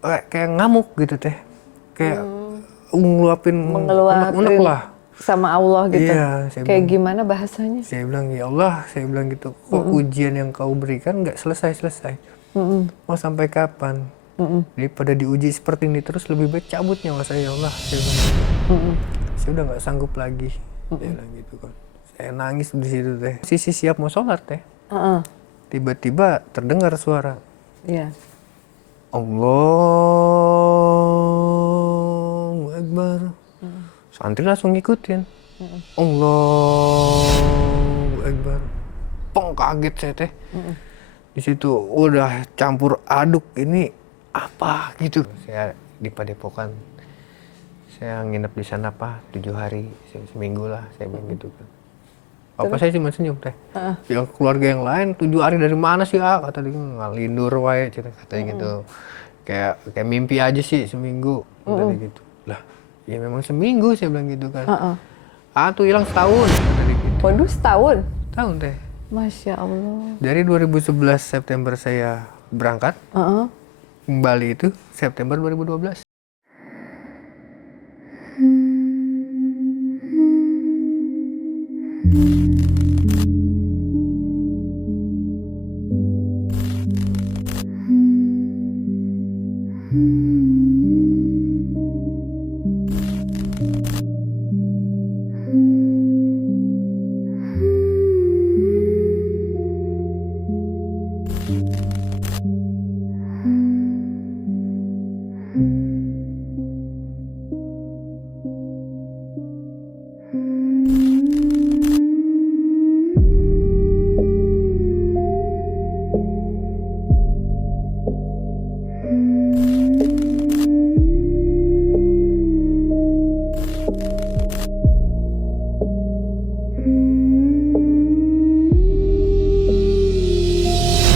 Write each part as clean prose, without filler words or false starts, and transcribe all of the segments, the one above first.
kayak ngamuk gitu teh, kayak ngeluapin unek-unek Mengeluarin lah. sama Allah gitu. Iya, Kayak gimana bahasanya? saya bilang ya Allah, saya bilang gitu, kok ujian yang kau berikan nggak selesai-selesai, mau sampai kapan? Daripada diuji seperti ini terus lebih baik cabut nyawa saya ya Allah, saya bilang gitu. Saya udah nggak sanggup lagi, saya bilang gitu kan. Saya nangis di situ teh. Sisi siap mau sholat teh, Heeh. tiba-tiba terdengar suara Iya. Allahu Akbar. Santri langsung ngikutin. Allahu Akbar. Pong, kaget saya teh. Di situ udah campur aduk, ini apa gitu. Saya di Padepokan. Saya nginep di sana 7 hari, seminggu lah, saya bilang gitu kan. Apa saya cuma senyum teh. Yang keluarga yang lain 7 hari dari mana sih, kata dia, ngalindur wae katanya gitu. Kayak mimpi aja sih seminggu, katanya gitu. Lah, ya memang seminggu, saya bilang gitu kan. Tuh hilang setahun, katanya gitu. Waduh, setahun? Tahun teh. Masya Allah. Dari 2011 September saya berangkat, kembali itu September 2012.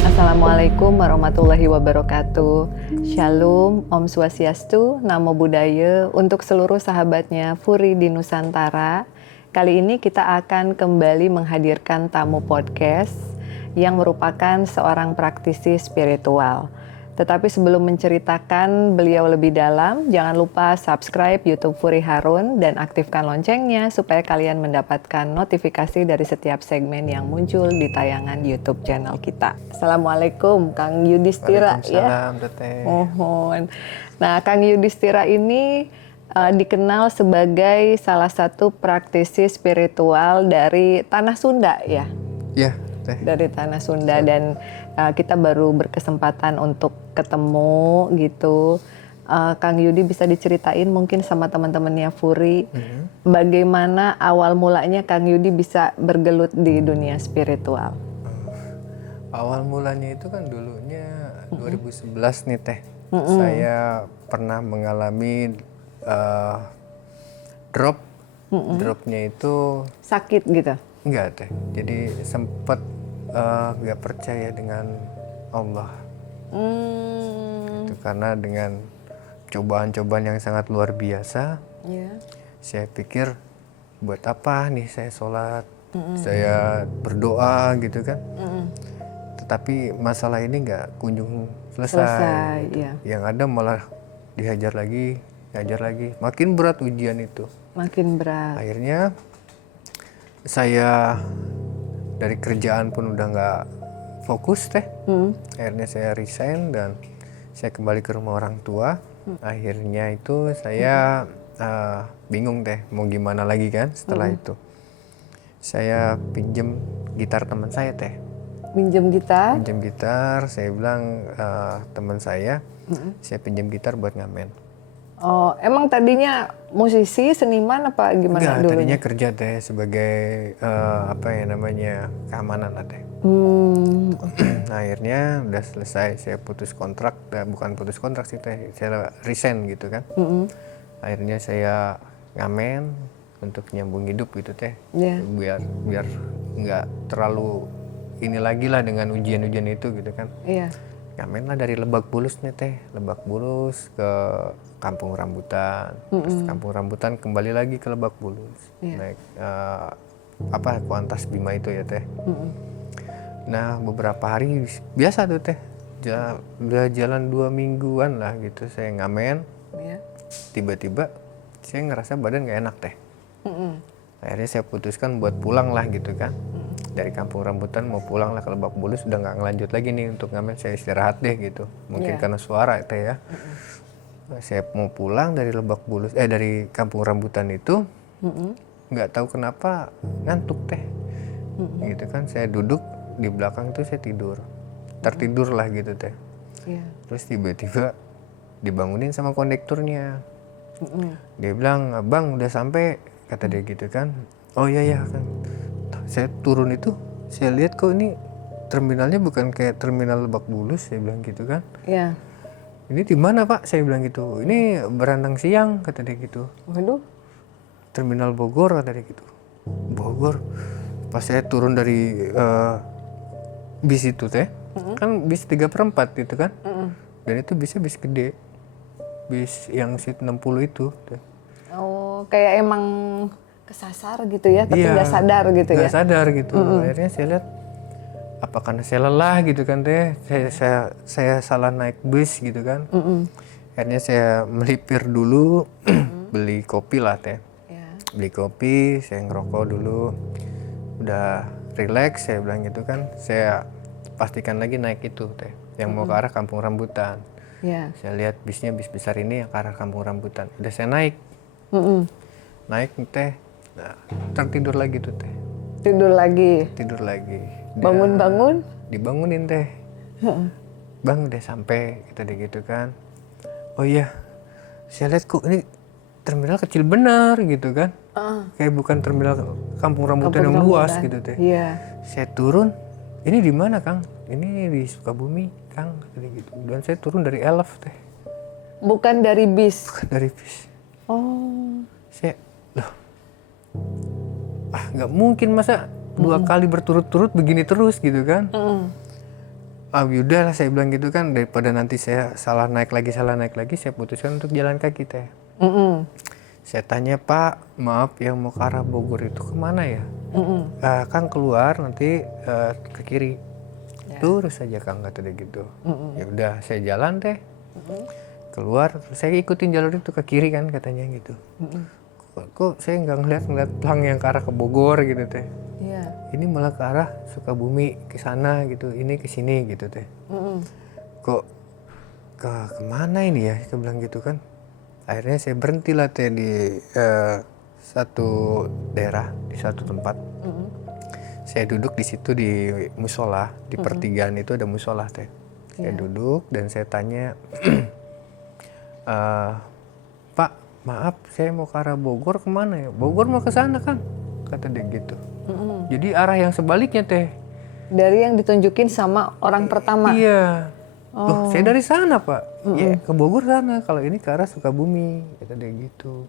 Assalamualaikum warahmatullahi wabarakatuh. Shalom, Om Swastiastu, Namo Buddhaya untuk seluruh sahabatnya Furi di Nusantara. Kali ini kita akan kembali menghadirkan tamu podcast yang merupakan seorang praktisi spiritual. Tetapi sebelum menceritakan beliau lebih dalam, jangan lupa subscribe YouTube Furi Harun dan aktifkan loncengnya supaya kalian mendapatkan notifikasi dari setiap segmen yang muncul di tayangan YouTube channel kita. Assalamualaikum, Kang Yudhistira ya. Waalaikumsalam, Teteh. Mohon. Nah, Kang Yudhistira ini dikenal sebagai salah satu praktisi spiritual dari Tanah Sunda ya. Iya, Teh. Dari Tanah Sunda dan kita baru berkesempatan untuk ketemu gitu. Kang Yudi bisa diceritain mungkin sama teman-temannya Furi bagaimana awal mulanya Kang Yudi bisa bergelut di dunia spiritual. Awal mulanya itu kan dulunya 2011 nih Teh. Saya pernah mengalami drop. Dropnya itu Sakit gitu? enggak Teh. Jadi sempat nggak percaya dengan Allah. Itu karena dengan cobaan-cobaan yang sangat luar biasa. Saya pikir buat apa nih saya sholat, saya berdoa gitu kan. Tetapi masalah ini nggak kunjung selesai gitu. Ya. Yang ada malah dihajar lagi, makin berat ujian itu. Makin berat. Akhirnya saya dari kerjaan pun udah nggak fokus Teh. Akhirnya saya resign dan saya kembali ke rumah orang tua. Akhirnya itu saya bingung Teh mau gimana lagi kan setelah itu. Saya pinjem gitar teman saya Teh. Pinjem gitar? Pinjem gitar, saya bilang teman saya pinjem gitar buat ngamen. Oh, emang tadinya musisi, seniman apa gimana Enggak, dulu? tadinya kerja Teh sebagai keamanan lah Teh. Nah, akhirnya udah selesai, saya putus kontrak, bukan putus kontrak sih Teh, saya resign gitu kan. Akhirnya saya ngamen untuk nyambung hidup gitu Teh. Biar nggak terlalu ini lagi lah dengan ujian-ujian itu gitu kan. Ngamen lah dari Lebak Bulus nih Teh, Lebak Bulus ke Kampung Rambutan, terus Kampung Rambutan kembali lagi ke Lebak Bulus, naik Kuantas Bima itu ya Teh. Nah beberapa hari biasa tuh Teh, udah jalan 2 mingguan lah gitu saya ngamen. Ya. Tiba-tiba saya ngerasa badan nggak enak teh. Mm-mm. Akhirnya saya putuskan buat pulang lah gitu kan. Dari Kampung Rambutan mau pulang lah ke Lebak Bulus, udah nggak ngelanjut lagi nih untuk ngamen, saya istirahat deh gitu. Mungkin Iya. karena suara teh ya. Saya mau pulang dari Lebak Bulus, dari Kampung Rambutan itu, nggak tahu kenapa ngantuk teh. Gitu kan, saya duduk di belakang itu saya tidur, tertidur lah gitu teh. Iya. Terus tiba-tiba dibangunin sama kondekturnya. Dia bilang, "Bang udah sampai," kata dia gitu kan. "Oh iya ya kan." Saya turun itu, saya lihat kok ini terminalnya bukan kayak terminal Lebak Bulus, saya bilang gitu kan. Iya. "Ini di mana Pak?" Saya bilang gitu. "Ini Berandang Siang," kata dia gitu. Waduh. "Terminal Bogor," kata dia gitu. Bogor. Pas saya turun dari bis itu teh, kan bis 3/4 gitu kan. Dan itu bisnya bis gede. Bis yang seat 60 itu teh. Oh, kayak emang kesasar gitu ya, tapi Iya, nggak sadar gitu ya. nggak sadar gitu. Akhirnya saya lihat apa karena saya lelah gitu kan teh, saya salah naik bus gitu kan. Akhirnya saya melipir dulu, beli kopi lah teh. Ya. Beli kopi, saya ngerokok dulu, udah relax saya bilang gitu kan. Saya pastikan lagi naik itu teh, yang mau ke arah Kampung Rambutan. Ya. Saya lihat bisnya bis besar ini yang ke arah Kampung Rambutan. Udah saya naik, naik teh, nah, tertidur lagi tuh teh, Tidur lagi. tidur lagi. Bangun-bangun. Dibangunin teh, "Bang udah sampai," kata dia gitu kan. "Oh iya, saya lihat kok ini terminal kecil benar gitu kan, kayak bukan terminal Kampung Rambutan yang luas gitu teh." Iya. Saya turun, "Ini di mana Kang?" "Ini di Sukabumi Kang," kata dia gitu. Dan saya turun dari Elf teh, Bukan dari bis. bukan dari bis. Oh. Saya, loh, nggak mungkin masa 2 kali berturut-turut begini terus gitu kan. Yaudah lah saya bilang gitu kan, daripada nanti saya salah naik lagi, saya putuskan untuk jalan kaki teh. Saya tanya, "Pak, maaf yang mau ke arah Bogor itu kemana ya?" "Kang keluar nanti ke kiri." "Lurus saja Kang," kata dia gitu. Ya udah saya jalan teh, keluar, saya ikutin jalur itu ke kiri kan katanya gitu. Kok saya nggak ngeliat plang yang ke arah ke Bogor gitu teh. Iya. Ini malah ke arah Sukabumi, ke sana gitu, ini ke sini gitu teh. Kok kemana ini ya? Saya bilang gitu kan. Akhirnya saya berhenti lah teh di satu daerah, di satu tempat. Saya duduk di situ di musola, di pertigaan itu ada musola teh. Saya duduk dan saya tanya, "Pak, maaf saya mau ke arah Bogor kemana ya?" "Bogor mau ke sana Kang," kata dia gitu. Jadi arah yang sebaliknya teh. Dari yang ditunjukin sama orang pertama. Iya. Loh, saya dari sana Pak. Ya ke Bogor sana, kalau ini ke arah Sukabumi, kata dia gitu.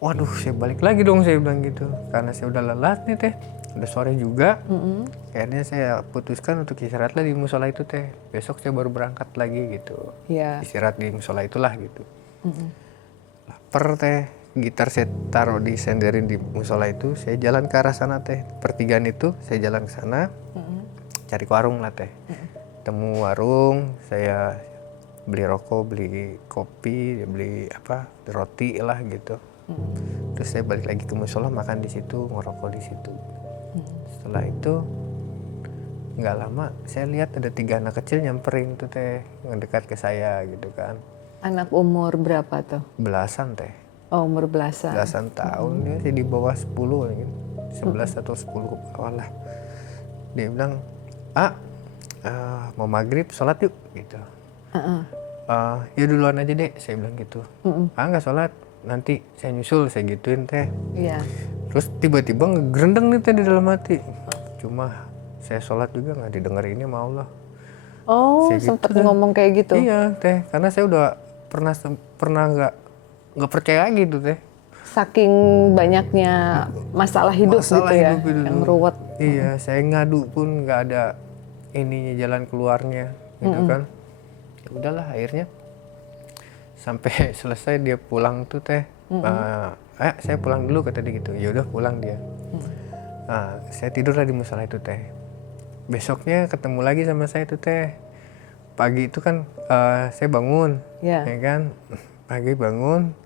Waduh, saya balik lagi dong, saya bilang gitu. Karena saya udah lelah nih teh, udah sore juga. Akhirnya saya putuskan untuk istirahat lah di musola itu teh. Besok saya baru berangkat lagi gitu. Iya. Istirahat di musola itulah gitu. Lapar teh, gitar saya taruh di senderin di musola itu, saya jalan ke arah sana teh. Pertigaan itu saya jalan ke sana, cari warung lah teh. Temu warung, saya beli rokok, beli kopi, beli roti lah gitu. Terus saya balik lagi ke musola, makan di situ, ngerokok di situ. Setelah itu nggak lama saya lihat ada 3 anak kecil nyamperin tuh teh, ngedekat ke saya gitu kan. Anak umur berapa tuh? Belasan teh. Oh, umur belasan. Belasan tahun, dia sih di bawah 10 gitu. 11 atau 10 ke bawah lah. Dia bilang, mau maghrib sholat yuk gitu. Ya duluan aja deh, saya bilang gitu. Nggak sholat, nanti saya nyusul, saya gituin teh. Iya. Terus tiba-tiba ngegerendeng nih teh di dalam hati. Cuma saya sholat juga nggak didengerinnya sama Allah. Oh, Saya sempat gitu, ngomong kayak gitu. Iya teh, karena saya udah pernah nggak percaya gitu teh. Saking banyaknya masalah hidup Masalah gitu ya, hidup itu yang dulu. ruwet. Iya, saya ngadu pun nggak ada ininya, jalan keluarnya gitu kan. Ya udahlah, akhirnya sampai selesai dia pulang tuh teh. Saya pulang dulu kata dia gitu. Ya udah pulang dia. Saya tidurlah di musola itu teh. Besoknya ketemu lagi sama saya tuh teh. pagi itu kan saya bangun, Ya. ya kan, pagi bangun,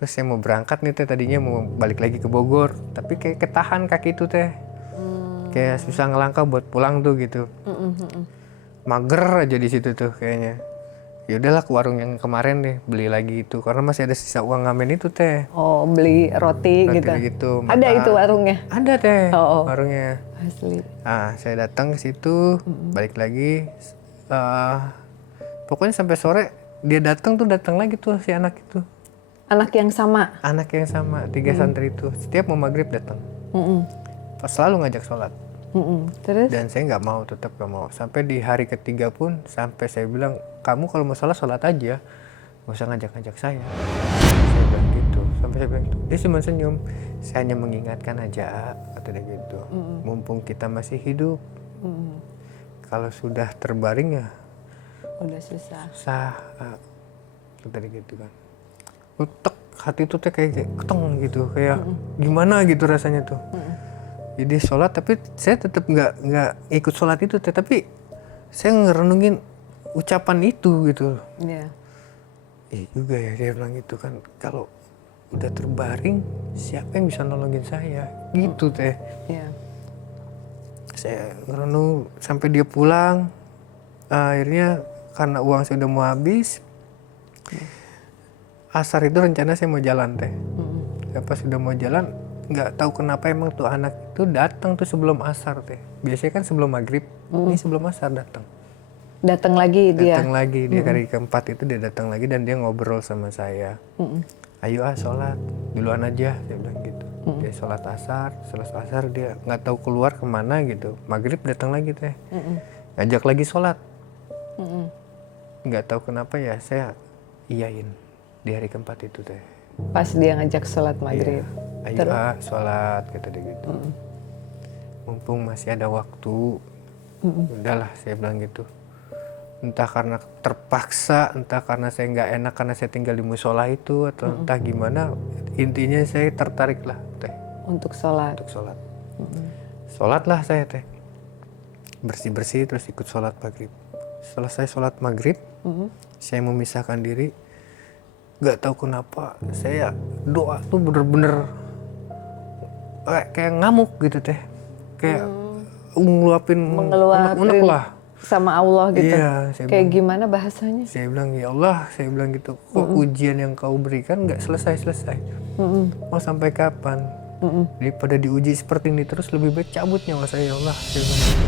terus saya mau berangkat nih teh, tadinya mau balik lagi ke Bogor, tapi kayak ketahan kaki itu teh, kayak susah ngelangkah buat pulang tuh gitu, mager aja di situ tuh kayaknya. Ya udahlah ke warung yang kemarin deh, beli lagi itu, karena masih ada sisa uang ngamen itu teh, Oh, beli roti gitu. gitu. Ada itu warungnya? Ada teh, Oh. warungnya. Asli. Saya datang ke situ, balik lagi. Pokoknya sampai sore dia datang lagi tuh si anak itu. Anak yang sama? Anak yang sama, 3 santri itu. Setiap mau maghrib datang. Selalu ngajak sholat. Terus? Dan saya tetap nggak mau. Sampai di hari ketiga pun, sampai saya bilang, kamu kalau mau sholat aja. Nggak usah ngajak-ngajak saya. Saya bilang gitu. Sampai saya bilang gitu. Dia cuma senyum. Saya hanya mengingatkan aja, kata dia gitu. Mumpung kita masih hidup. Kalau sudah terbaring ya Udah susah. Kata dia gitu kan. Utek, hati itu teh kayak keteng gitu, kayak gimana gitu rasanya tuh. Jadi sholat, tapi saya tetap nggak ikut sholat itu teh, tapi saya ngerenungin ucapan itu gitu. Iya. Iya juga ya, dia bilang gitu kan, kalau udah terbaring siapa yang bisa nolongin saya gitu teh. Iya. Saya ngerenung sampai dia pulang. Akhirnya karena uang saya udah mau habis, asar itu rencana saya mau jalan teh. Ya, pas sudah mau jalan, nggak tahu kenapa emang tuh anak itu datang tuh sebelum asar teh. Biasanya kan sebelum maghrib, ini sebelum asar datang. Datang lagi dia? Datang lagi, dia hari keempat itu dia datang lagi dan dia ngobrol sama saya. Ayo sholat, duluan aja, dia bilang gitu. Dia sholat asar, setelah asar dia nggak tahu keluar kemana gitu. Maghrib datang lagi teh, ngajak lagi sholat. Nggak tahu kenapa ya saya iyain di hari keempat itu teh. Pas dia ngajak sholat maghrib. Ayo sholat, kata dia gitu. Mumpung masih ada waktu, udahlah saya bilang gitu. Entah karena terpaksa, entah karena saya nggak enak karena saya tinggal di musola itu, atau entah gimana, intinya saya tertarik lah teh. Untuk sholat? Untuk sholat. Sholatlah saya teh. Bersih-bersih terus ikut sholat maghrib. Selesai sholat maghrib, saya memisahkan diri. Nggak tahu kenapa, saya doa tuh bener-bener kayak ngamuk gitu teh. Kayak ngeluapin unek-unek lah. Sama Allah gitu? Iya, kayak gimana bahasanya? Saya bilang, ya Allah, saya bilang gitu, kok ujian yang kau berikan nggak selesai-selesai. Mau sampai kapan? Daripada diuji seperti ini terus, lebih baik cabut nyawa saya, ya Allah. Saya bilang gitu.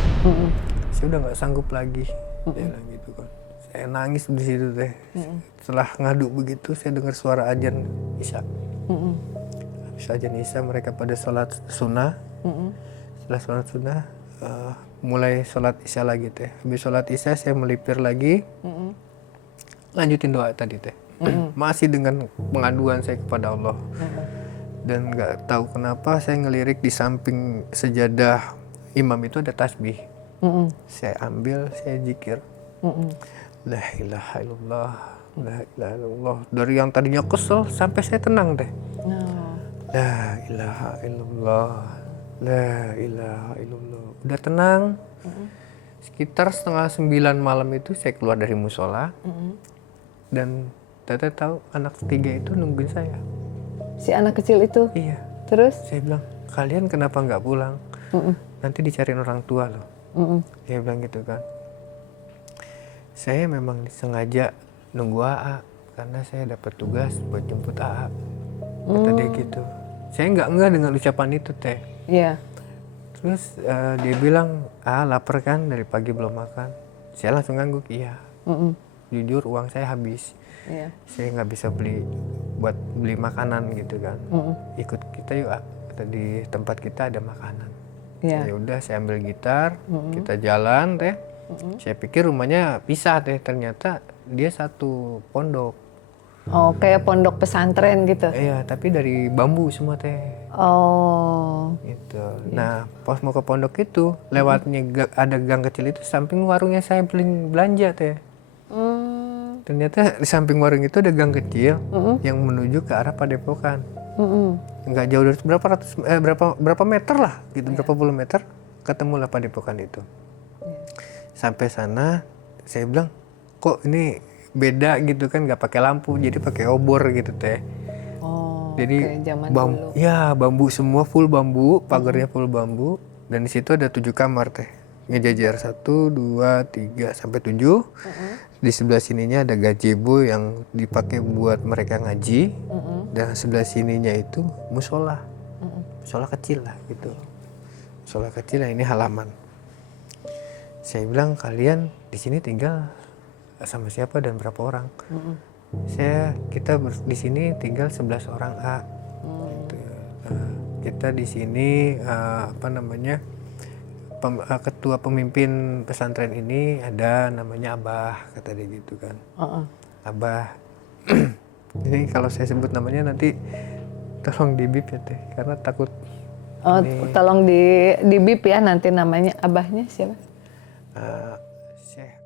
Saya udah nggak sanggup lagi. Saya bilang gitu kan. Saya nangis di situ teh. Setelah ngadu begitu, saya dengar suara azan Isya. Habis azan Isya mereka pada sholat sunnah. Setelah sholat sunnah, mulai sholat Isya lagi teh. Habis sholat Isya saya melipir lagi. Lanjutin doa tadi teh. Masih dengan pengaduan saya kepada Allah. Dan nggak tahu kenapa saya ngelirik di samping sejadah imam itu ada tasbih. Saya ambil, saya zikir. La ilaha illallah, la ilaha illallah. Dari yang tadinya kesel sampai saya tenang deh. La ilaha illallah, la ilaha illallah. Udah tenang. Sekitar 8:30 malam itu saya keluar dari musola. Dan Teteh tahu anak ketiga itu nungguin saya. Si anak kecil itu? Iya. Terus? Saya bilang, kalian kenapa nggak pulang? Nanti dicariin orang tua loh. Dia bilang gitu kan. Saya memang sengaja nunggu AA karena saya dapat tugas buat jemput AA. Kata dia gitu. Saya nggak dengan ucapan itu teh. Iya. Terus dia bilang, lapar kan dari pagi belum makan. Saya langsung ngangguk, iya. Jujur uang saya habis. Iya. Saya nggak bisa beli makanan gitu kan. Ikut kita yuk, kata di tempat kita ada makanan. Iya. Ya udah saya ambil gitar, kita jalan teh. Saya pikir rumahnya pisah teh, ternyata dia satu pondok. Oh, kayak pondok pesantren gitu? Iya, tapi dari bambu semua teh. Oh. Gitu. Nah, pas mau ke pondok itu, lewatnya ada gang kecil itu, samping warungnya saya belanja teh. Ternyata di samping warung itu ada gang kecil yang menuju ke arah Padepokan. Nggak jauh dari berapa meter lah, gitu, berapa puluh meter, ketemulah Padepokan itu. Sampai sana, saya bilang, kok ini beda gitu kan, nggak pakai lampu, jadi pakai obor gitu teh. Oh, Jadi kayak zaman dulu. ya bambu semua, full bambu, pagarnya full bambu, dan di situ ada 7 kamar teh. Ngejajar 1, 2, 3 sampai 7. Di sebelah sininya ada gazebo yang dipakai buat mereka ngaji, dan sebelah sininya itu musola, musola kecil lah gitu, musola kecil. Nah, ini halaman. Saya bilang, kalian di sini tinggal sama siapa dan berapa orang? Kita di sini tinggal 11 orang, A. Gitu. Kita di sini ketua pemimpin pesantren ini ada namanya Abah, kata dia gitu kan. Abah. Ini kalau saya sebut namanya nanti tolong dibip ya teh, karena takut. Oh, tolong di bip ya nanti namanya. Abahnya siapa? Syekh.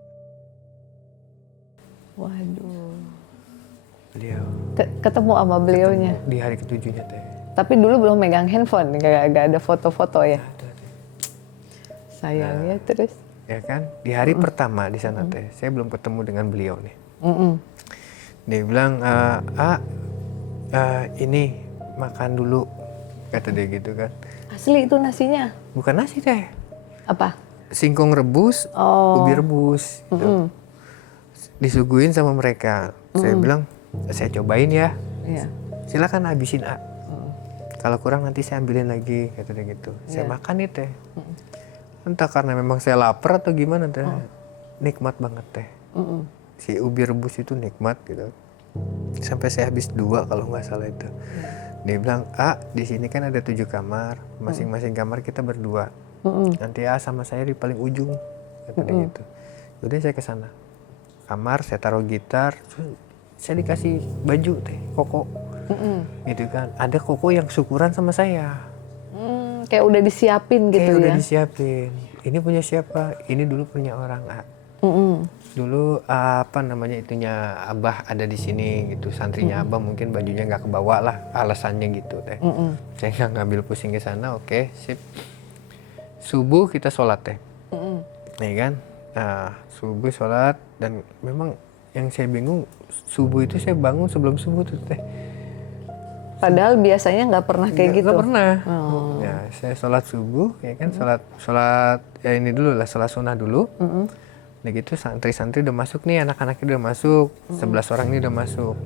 Waduh. Beliau. Ketemu sama beliaunya. Di hari ketujuhnya teh. Tapi dulu belum megang handphone, gak ada foto-foto ya. Ada teh. Sayangnya terus. Ya kan, di hari pertama di sana teh, saya belum ketemu dengan beliau nih. Dia bilang, ini makan dulu, kata dia gitu kan. Asli itu nasinya? Bukan nasi teh, Apa? singkong rebus, ubi rebus, gitu. Disuguhin sama mereka. Saya bilang, saya cobain ya. Iya. Silakan habisin, A. Kalau kurang nanti saya ambilin lagi, kata dia gitu. Saya makan nih teh. Entah karena memang saya lapar atau gimana teh, nikmat banget teh. Si ubi rebus itu nikmat gitu. Sampai saya habis 2 kalau nggak salah itu. Dia bilang, A, di sini kan ada 7 kamar, masing-masing kamar kita berdua. Nanti A sama saya di paling ujung, kata dia gitu. Udah saya ke sana. Kamar, saya taruh gitar, saya dikasih baju teh, koko. Gitu kan. Ada koko yang syukuran sama saya. Kayak udah disiapin gitu Kayak ya. udah disiapin. Ini punya siapa? Ini dulu punya orang, A. Dulu itunya Abah ada di sini gitu, santrinya Abah mungkin bajunya nggak kebawa lah, alasannya gitu teh. Saya nggak ngambil pusing ke sana, oke, sip. Subuh kita sholat teh, nih kan, subuh sholat, dan memang yang saya bingung, subuh itu saya bangun sebelum subuh tuh teh. Padahal biasanya nggak pernah kayak gitu. Nggak pernah. Ya, saya sholat subuh, ya kan, sholat ya ini dulu lah, sholat sunnah dulu. Nah gitu santri-santri udah masuk nih, anak-anaknya udah masuk, 11 orang ini udah masuk.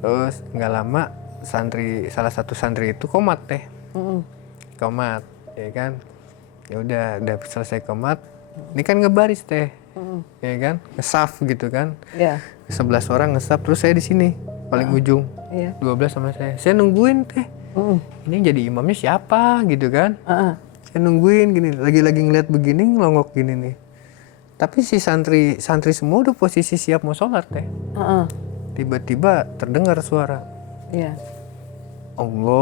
Terus nggak lama salah satu santri itu komat teh, komat, ya kan. Ya udah selesai komat, ini kan ngebaris teh, ya kan, ngesaf gitu kan. 11 orang ngesaf, terus saya di sini paling ujung, 12 sama saya nungguin teh. Ini jadi imamnya siapa gitu kan. Saya nungguin gini, lagi-lagi ngeliat begini, ngelongok gini nih. Tapi si santri semua udah posisi siap mau sholat teh. Tiba-tiba terdengar suara. Allahu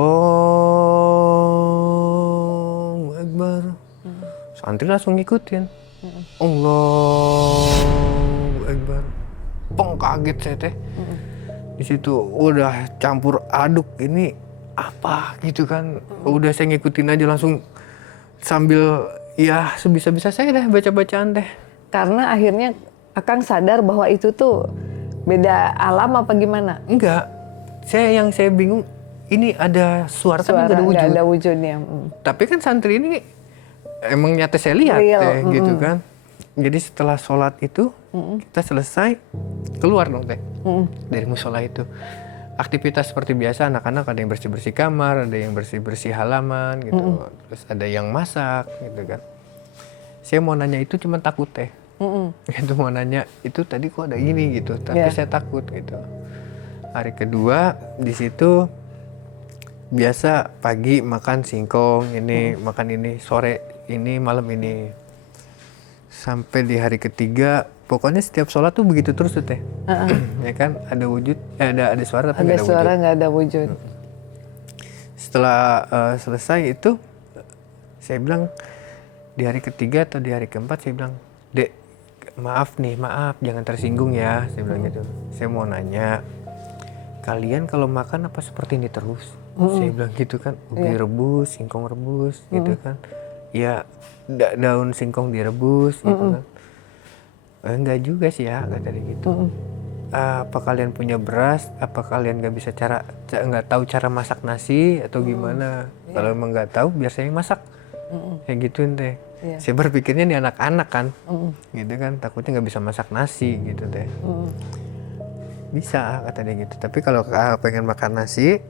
Akbar. Santri langsung ngikutin. Allahu Akbar. Pong, kaget saya teh. Di situ udah campur aduk, ini apa gitu kan. Udah saya ngikutin aja langsung sambil ya sebisa-bisa saya dah baca-bacaan teh. Karena akhirnya Akang sadar bahwa itu tuh beda alam apa gimana? Enggak. Yang saya bingung, ini ada suara tapi nggak ada wujud. Nggak ada wujudnya. Tapi kan santri ini emang nyata saya lihat teh, gitu kan. Jadi setelah sholat itu, kita selesai, keluar dong teh dari musola itu. Aktivitas seperti biasa, anak-anak ada yang bersih-bersih kamar, ada yang bersih-bersih halaman gitu. Terus ada yang masak gitu kan. Saya mau nanya itu cuma takut teh. Itu mau nanya itu tadi kok ada ini gitu, tapi saya takut gitu. Hari kedua di situ biasa pagi makan singkong ini, makan ini, sore ini, malam ini. Sampai di hari ketiga, pokoknya setiap sholat tuh begitu terus tuh teh. Ya kan, ada wujud, ada suara tapi nggak ada wujud. Ada suara nggak ada wujud. Setelah selesai itu, saya bilang di hari ketiga atau di hari keempat, saya bilang, Dek, maaf jangan tersinggung ya, saya bilang gitu. Saya mau nanya, kalian kalau makan apa seperti ini terus? Saya bilang gitu kan, ubi rebus, singkong rebus, gitu kan. Ya, daun singkong direbus, gitu kan. Enggak juga sih ya, kata dia gitu. Apa kalian punya beras? Apa kalian nggak bisa nggak tahu cara masak nasi atau gimana? Kalau emang nggak tahu, biar saya yang masak. Kayak gituin teh. Iya. Saya berpikirnya nih anak-anak kan, gitu kan, takutnya nggak bisa masak nasi gitu teh. Bisa, kata dia gitu. Tapi kalau pengen makan nasi,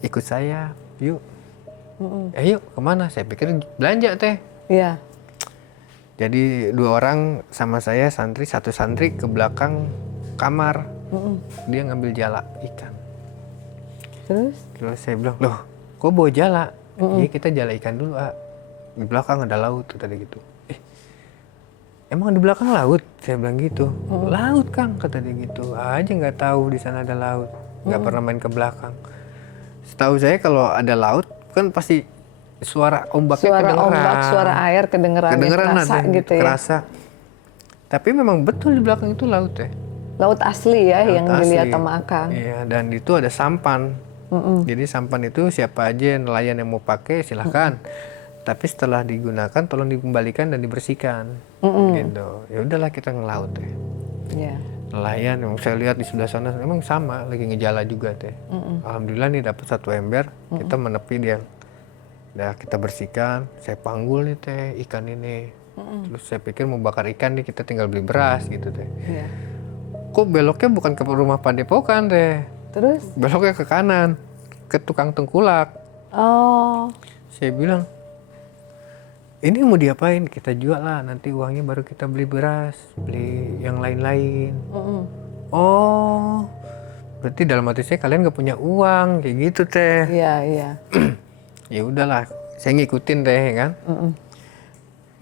ikut saya, yuk. Yuk kemana? Saya pikir belanja teh. Iya. Jadi 2 orang sama saya santri, 1 santri ke belakang kamar. Dia ngambil jala ikan. Terus saya bilang, loh kok bawa jala? Iya kita jala ikan dulu, di belakang ada laut tuh tadi gitu. Emang di belakang laut? Saya bilang gitu. Laut Kang, kata dia gitu. Aja nggak tahu di sana ada laut. Nggak pernah main ke belakang. Setahu saya kalau ada laut kan pasti suara ombaknya Suara kedengeran. ombak, suara air kedengeran terasa ada, gitu ya. kerasa. Tapi memang betul di belakang itu laut ya. Laut asli ya Laut yang asli. dilihat sama Akang. Iya, dan itu ada sampan. Jadi sampan itu siapa aja nelayan yang mau pakai silahkan. Tapi setelah digunakan tolong dikembalikan dan dibersihkan. Gitu. Ya udahlah kita ngelaut ya. Iya. Nelayan yang saya lihat di sebelah sana memang sama lagi ngejala juga teh. Alhamdulillah nih dapat 1 ember, kita menepi dia. Udah kita bersihkan, saya panggul nih teh ikan ini. Terus saya pikir mau bakar ikan nih, kita tinggal beli beras gitu teh. Iya. Kok beloknya bukan ke rumah Padepokan teh, Terus? beloknya ke kanan, ke tukang tengkulak. Oh. Saya bilang, ini mau diapain? Kita jual lah, nanti uangnya baru kita beli beras, beli yang lain-lain. Oh, berarti dalam hati saya kalian nggak punya uang, kayak gitu teh. Iya, iya. Ya udahlah, saya ngikutin teh kan.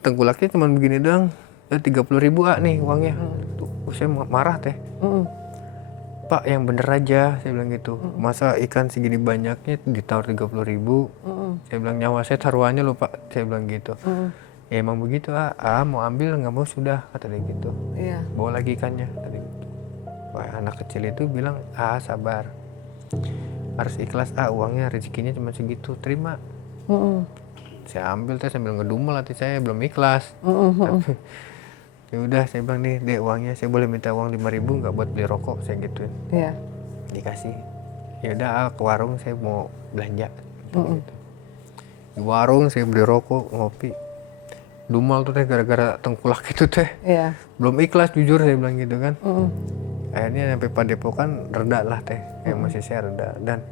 Tengkulaknya cuma begini doang, 30.000 nih uangnya. Tuh, saya marah teh. Pak yang bener aja, saya bilang gitu. Masa ikan segini banyaknya ditawar 30.000? Saya bilang nyawa saya taruhannya loh Pak, saya bilang gitu. Ya emang begitu mau ambil nggak mau sudah, kata dia gitu. Iya. Bawa lagi ikannya, kata dia gitu. Wah anak kecil itu bilang sabar, harus ikhlas uangnya rezekinya cuma segitu, terima. Saya ambil teh sambil ngedumel hati saya, belum ikhlas. Tapi, ya udah saya bilang nih dek uangnya, saya boleh minta uang 5.000 nggak buat beli rokok, saya gituin. Iya. Dikasih. Ya udah ke warung saya mau belanja. Gitu. Di warung saya beli rokok, ngopi. Dumal tuh teh gara-gara tengkulak itu teh. Iya. Belum ikhlas jujur saya bilang gitu kan. Akhirnya sampai Padepokan reda lah teh, emosi saya reda dan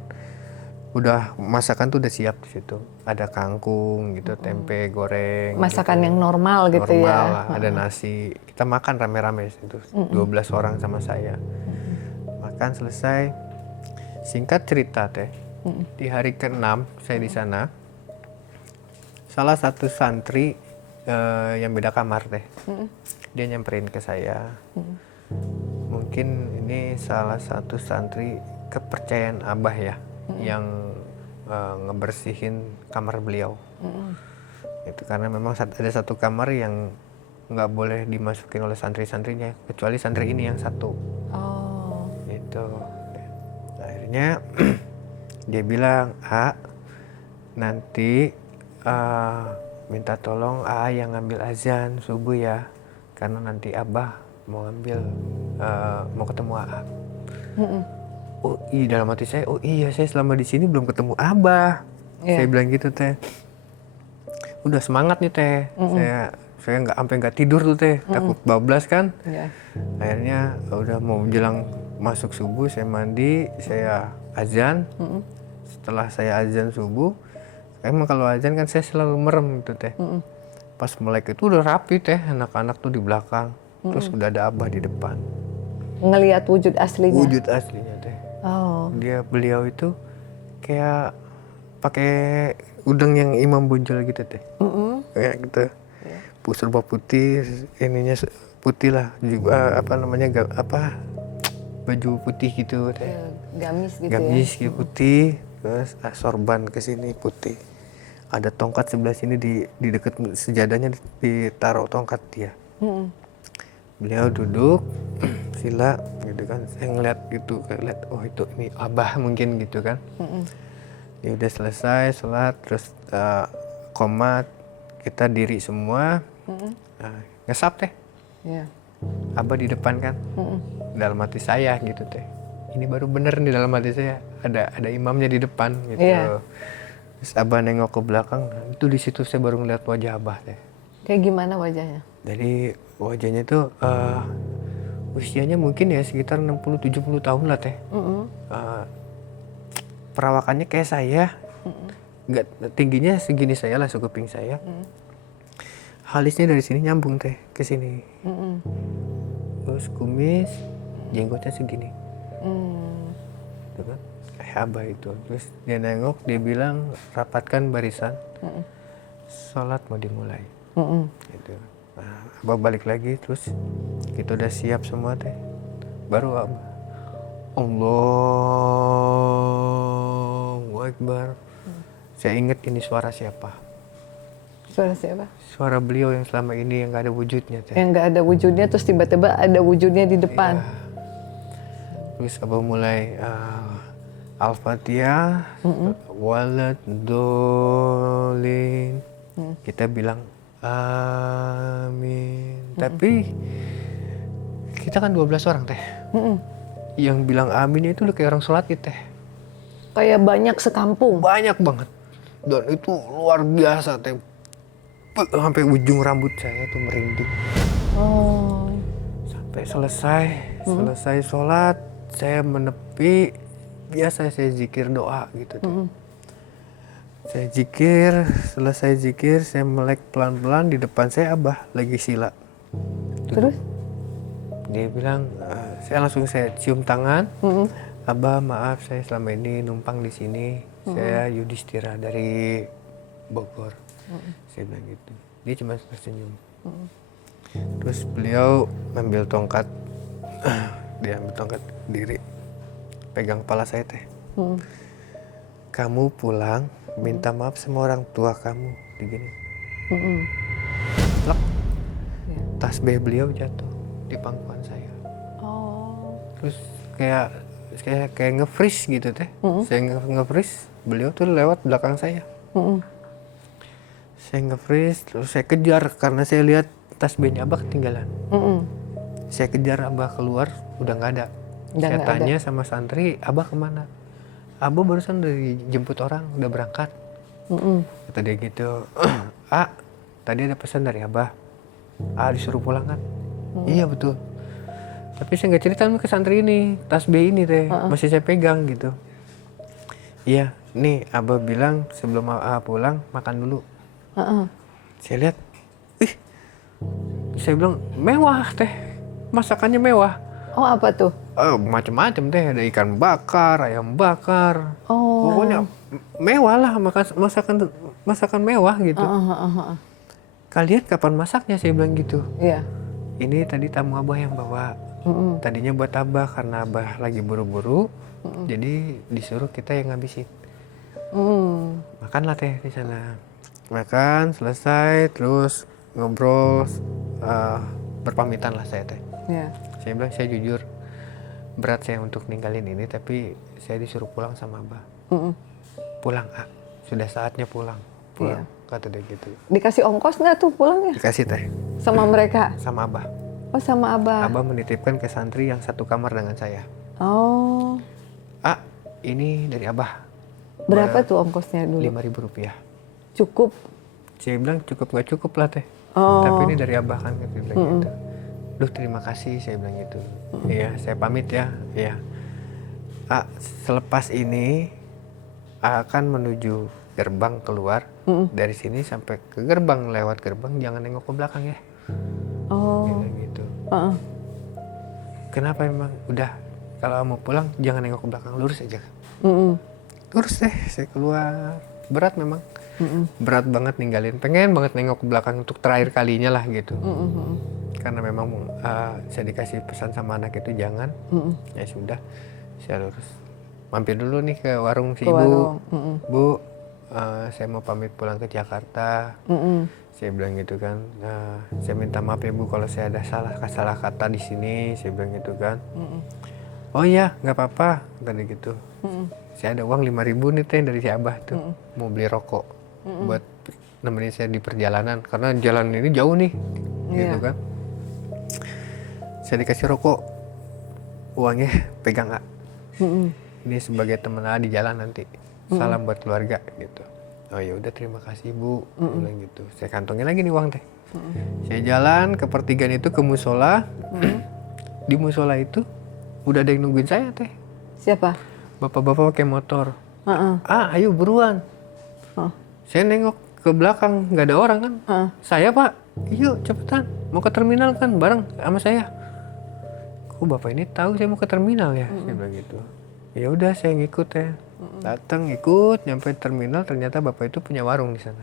udah masakan tuh udah siap di situ. Ada kangkung gitu, tempe goreng. Masakan gitu. yang normal gitu Normal ya. lah, ada nasi. Kita makan rame-rame itu, 12 orang sama saya. Makan selesai. Singkat cerita teh, di hari ke-6 saya di sana, salah satu santri yang beda kamar teh, dia nyamperin ke saya. Mungkin ini salah satu santri kepercayaan Abah ya, yang ngebersihin kamar beliau. Itu karena memang ada satu kamar yang nggak boleh dimasukin oleh santri-santrinya, kecuali santri ini yang satu. Oh. Itu. Akhirnya dia bilang, nanti minta tolong yang ngambil azan subuh ya, karena nanti Abah mau ngambil mau ketemu Oh iya, dalam hati saya, oh iya saya selama di sini belum ketemu Abah. Saya bilang gitu teh. Udah semangat nih teh. Saya nggak tidur tuh teh, takut bablas kan. Akhirnya udah mau menjelang masuk subuh, saya mandi, saya azan. Setelah saya azan subuh, emang kalau azan kan saya selalu merem gitu teh. Pas melek itu udah rapi teh, anak-anak tuh di belakang. Terus udah ada Abah di depan. Ngelihat wujud aslinya. Wujud aslinya teh. Oh. Beliau itu kayak pakai udeng yang Imam Bonjol gitu teh. Kayak gitu. Serba putih, ininya putih lah. Juga baju putih gitu teh. Gamis gitu Gamis ya. gitu putih, terus sorban ke sini putih. Ada tongkat sebelah sini di dekat sejadahnya ditaruh tongkat dia. Beliau duduk sila gitu kan, saya ngeliat gitu, lihat oh itu ini Abah mungkin gitu kan. Ya udah selesai sholat, terus qomat, kita diri semua, ngesap teh. Abah di depan kan, dalam hati saya gitu teh. Ini baru bener nih dalam hati saya, ada imamnya di depan gitu. Iya. Terus Abah nengok ke belakang, nah, itu di situ saya baru ngeliat wajah Abah teh. Kayak gimana wajahnya? Jadi wajahnya tuh usianya mungkin ya sekitar 60-70 tahun lah teh. Perawakannya kayak saya, nggak tingginya segini saya lah, sekuping saya. Alisnya dari sini nyambung teh ke sini. Terus kumis, jenggotnya segini. Gitu kan? Kayak Abah itu. Terus dia nengok, dia bilang rapatkan barisan, sholat mau dimulai. Gitu. Nah, Abah balik lagi, terus kita udah siap semua teh. Baru Abah, Allahu Akbar. Saya ingat ini suara siapa? Suara siapa? Suara beliau yang selama ini yang gak ada wujudnya teh. Yang nggak ada wujudnya terus tiba-tiba ada wujudnya di depan. Iya. Terus Abah mulai Al-Fatihah, walad dolin. Kita bilang amin. Tapi kita kan 12 orang teh. Yang bilang amin itu udah kayak orang sholat gitu teh. Kayak banyak sekampung. Banyak banget. Dan itu luar biasa teh. Sampai ujung rambut saya tuh merinding. Oh. Sampai selesai sholat, saya menepi, biasa saya zikir doa gitu tuh. Saya zikir, selesai zikir, saya melek pelan-pelan, di depan saya Abah lagi sila. Terus? Dia bilang, saya cium tangan, Abah maaf saya selama ini numpang di sini, saya Yudhistira dari Bogor. Saya bilang gitu. Dia cuma tersenyum. Terus beliau ambil tongkat, dia ambil tongkat diri, pegang kepala saya teh. Kamu pulang, minta maaf sama orang tua kamu, begini. Plak. Tasbih beliau jatuh di pangkuan saya. Oh. Terus kayak nge-freeze gitu teh. Saya nge-freeze, beliau tuh lewat belakang saya. Saya nge-freeze, terus saya kejar karena saya lihat tasbihnya Abah ketinggalan. Saya kejar Abah keluar, udah nggak ada. Saya tanya sama santri, Abah kemana? Abah barusan dari jemput orang, udah berangkat. Kata dia gitu, tadi ada pesan dari Abah. Disuruh pulang kan? Iya betul. Tapi saya nggak cerita ke santri ini, tasbih ini teh, masih saya pegang gitu. Iya, nih Abah bilang sebelum pulang makan dulu. Saya lihat, saya bilang mewah teh, masakannya mewah. Oh apa tuh? Macem-macem teh, ada ikan bakar, ayam bakar. Oh. Pokoknya mewah lah, masakan mewah gitu. Kalian kapan masaknya? Saya bilang gitu. Iya. Ini tadi tamu Abah yang bawa. Tadinya buat Abah karena Abah lagi buru-buru, jadi disuruh kita yang ngabisin. Makanlah teh di sana. Makan selesai, terus ngobrol, berpamitan lah saya teh. Iya. Saya bilang saya jujur, berat saya untuk ninggalin ini, tapi saya disuruh pulang sama Abah. Pulang, sudah saatnya pulang. Pulang, kata dia gitu. Dikasih ongkos nggak tuh pulangnya? Dikasih teh. Sama mereka? Sama Abah. Oh sama Abah. Abah menitipkan ke santri yang satu kamar dengan saya. Oh. Ini dari Abah. Berapa tuh ongkosnya dulu? Rp5.000. Cukup? Saya bilang cukup nggak cukup lah teh. Oh. Tapi ini dari Abah kan, dia bilang gitu. Duh terima kasih, saya bilang gitu. Iya, saya pamit ya. Iya. Selepas ini akan menuju gerbang keluar. Dari sini sampai ke gerbang, lewat gerbang jangan nengok ke belakang ya. Oh. Dia bilang gitu. Kenapa emang? Udah, kalau mau pulang jangan nengok ke belakang, lurus aja. Lurus deh, saya keluar. Berat memang. Berat banget ninggalin. Pengen banget nengok ke belakang untuk terakhir kalinya lah gitu. Karena memang saya dikasih pesan sama anak itu jangan. Ya sudah, saya lurus. Mampir dulu nih ke warung si ibu. Bu, saya mau pamit pulang ke Jakarta. Saya bilang gitu kan. Saya minta maaf ya Bu kalau saya ada salah kata di sini. Saya bilang gitu kan. Oh iya, nggak apa-apa. Tadi gitu. Saya ada uang 5.000 nih teh dari si Abah tuh. Mau beli rokok buat nemenin saya di perjalanan. Karena jalan ini jauh nih, gitu kan. saya dikasih rokok, uangnya pegang A. Mm-mm. Ini sebagai teman A di jalan nanti, salam buat keluarga gitu. Oh ya udah, terima kasih Bu, saya bilang gitu. Saya kantongin lagi nih uang teh. Saya jalan ke pertigaan itu ke musola. Di musola itu udah ada yang nungguin saya teh. Siapa? Bapak-bapak pakai motor. Heeh. Ah, ayo buruan. Oh. Saya nengok ke belakang, nggak ada orang kan. Saya Pak, yuk cepetan, mau ke terminal kan bareng sama saya. Kok Bapak ini tahu saya mau ke terminal ya? Saya bilang gitu. Ya udah, saya ngikut ya. Datang ikut, nyampe terminal, ternyata Bapak itu punya warung di sana.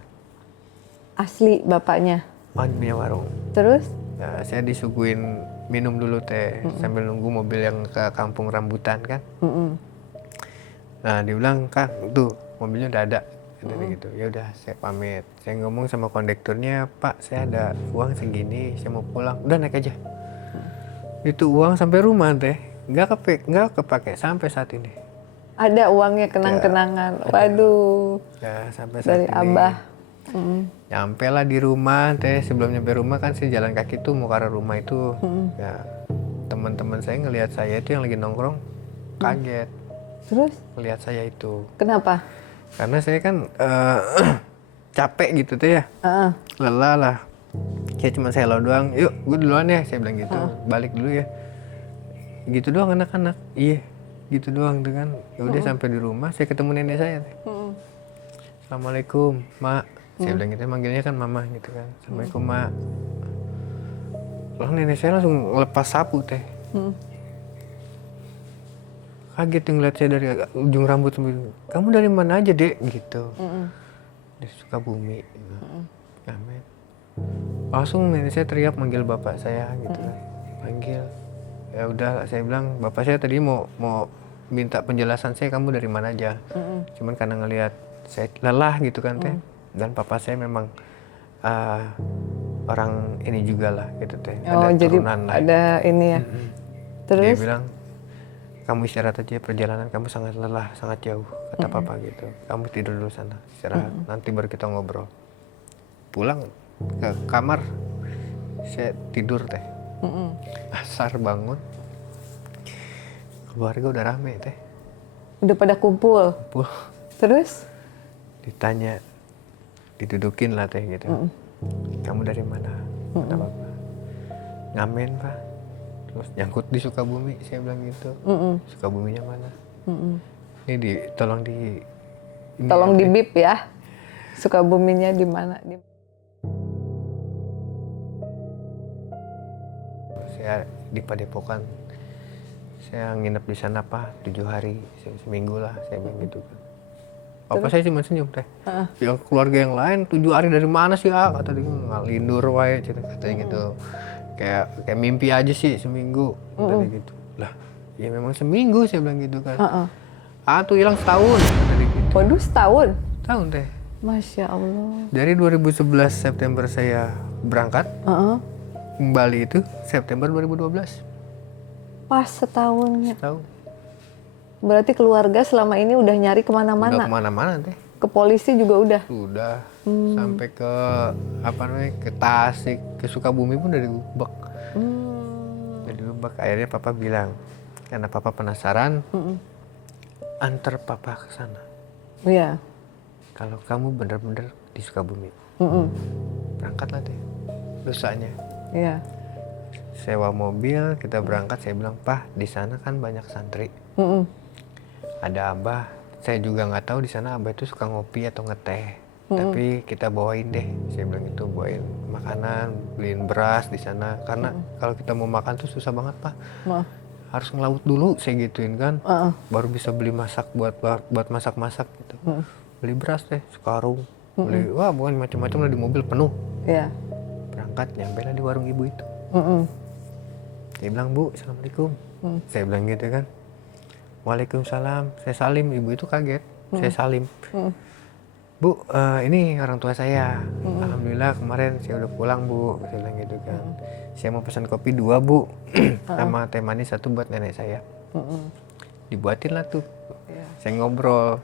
Asli bapaknya. Oh, punya warung. Terus? Nah, saya disuguhin minum dulu teh sambil nunggu mobil yang ke kampung rambutan kan. Nah, dia bilang, "Kang, tuh mobilnya udah ada." Gitu. Ya udah, saya pamit. Saya ngomong sama kondekturnya, "Pak, saya ada uang segini, saya mau pulang." Udah, naik aja. Itu uang sampai rumah teh, nggak kepake sampai saat ini. Ada uangnya kenang-kenangan. Waduh. Ya, sampai saat Dari ini. Abah. Nyampe lah di rumah teh. Sebelum nyampe rumah kan saya jalan kaki tuh mau ke arah rumah itu. Ya, teman-teman saya ngelihat saya itu yang lagi nongkrong kaget. Terus? Ngelihat saya itu. Kenapa? Karena saya kan capek gitu tuh ya. Lelah lah. Kayak cuma hello doang. Yuk, gue duluan ya, saya bilang gitu. Balik dulu ya. Gitu doang anak-anak. Iya, gitu doang tuh kan. Ya udah sampai di rumah saya ketemu nenek saya. Assalamualaikum, Mak. Saya bilang gitu, manggilnya kan Mama gitu kan. Assalamualaikum, Mak. Lalu nenek saya langsung lepas sapu teh. Kaget ngeliat saya dari ujung rambut sampai, "Kamu dari mana aja, Dek?" Gitu. Dari Sukabumi. Amin. Langsung nenek saya teriak manggil bapak saya gitu kan. Panggil. Ya udah, saya bilang, "Bapak saya tadi mau minta penjelasan saya, kamu dari mana aja." Cuman karena ngelihat saya lelah gitu kan teh. Dan papa saya memang orang ini juga lah gitu teh. Oh, Ada jadi turunan lah. ada ini ya. Dia Terus? bilang, "Kamu istirahat aja, perjalanan kamu sangat lelah, sangat jauh," kata papa gitu. "Kamu tidur dulu sana, istirahat, nanti baru kita ngobrol." Pulang ke kamar, saya tidur teh. Asar bangun, keluarga udah rame teh. Udah pada kumpul. Terus? Ditanya, didudukin lah teh gitu. "Kamu dari mana?" Kata papa. "Ngamen, Pak." Terus nyangkut di Sukabumi, saya bilang gitu. Sukabuminya mana? Ini tolong di bip ya. Sukabuminya di mana? Saya di Padepokan. Saya nginep di sana Pak 7 hari, seminggu lah, saya bilang gitu kan. Papa saya cuma senyum teh. Yang keluarga yang lain 7 hari dari mana sih, kata dia, ngalindur wae katanya gitu. Kayak mimpi aja sih seminggu, katanya gitu. Lah, ya memang seminggu, saya bilang gitu kan. Tuh hilang setahun, katanya gitu. Waduh, setahun? Tahun teh. Masya Allah. Dari 2011 September saya berangkat, kembali itu September 2012. Pas setahunnya. Setahun. Berarti keluarga selama ini udah nyari Udah kemana-mana? kemana-mana teh. Ke polisi juga udah? Udah. Sampai ke ke Tasik, ke Sukabumi pun udah digubek. Udah digubek. Akhirnya papa bilang, karena papa penasaran, antar papa ke sana. Iya. Kalau kamu bener-bener di Sukabumi, berangkatlah deh. Lusanya. Iya. Sewa mobil, kita berangkat. Saya bilang, "Pak, di sana kan banyak santri. Ada Abah. Saya juga nggak tahu di sana Abah itu suka ngopi atau ngeteh. Tapi kita bawain deh." Saya bilang itu, bawain makanan, beliin beras di sana. Karena kalau kita mau makan tuh susah banget, Pak. Harus ngelaut dulu, saya gituin kan. Baru bisa beli masak buat masak-masak gitu. Beli beras deh, sekarung. Beli, bukan macam-macam lah, di mobil penuh. Iya. Berangkat, nyampe lah di warung ibu itu. Dia bilang, "Bu, Assalamualaikum." Saya bilang gitu kan. "Waalaikumsalam." Saya salim, ibu itu kaget. Saya salim. "Bu, ini orang tua saya. Alhamdulillah kemarin saya udah pulang, Bu." Saya bilang gitu kan. "Saya mau pesan kopi 2, Bu. Sama teh manis 1 buat nenek saya." Dibuatin lah tuh. Saya ngobrol.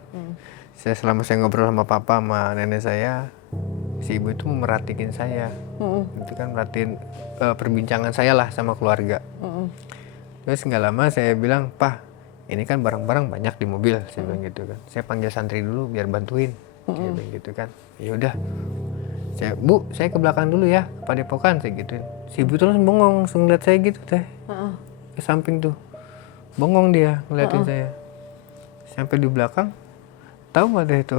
Selama saya ngobrol sama papa sama nenek saya, si ibu itu merhatiin saya. Itu kan merhatiin perbincangan saya lah sama keluarga. Terus nggak lama saya bilang, Pak, ini kan barang-barang banyak di mobil, saya bilang gitu kan. Saya panggil santri dulu biar bantuin, saya bilang gitu kan. Ya udah, Bu, saya ke belakang dulu ya, ke Padepokan, saya gituin. Si ibu terus bengong, langsung ngeliat saya gitu teh, ke samping tuh, bengong dia ngeliatin saya. Sampai di belakang, tahu nggak teh itu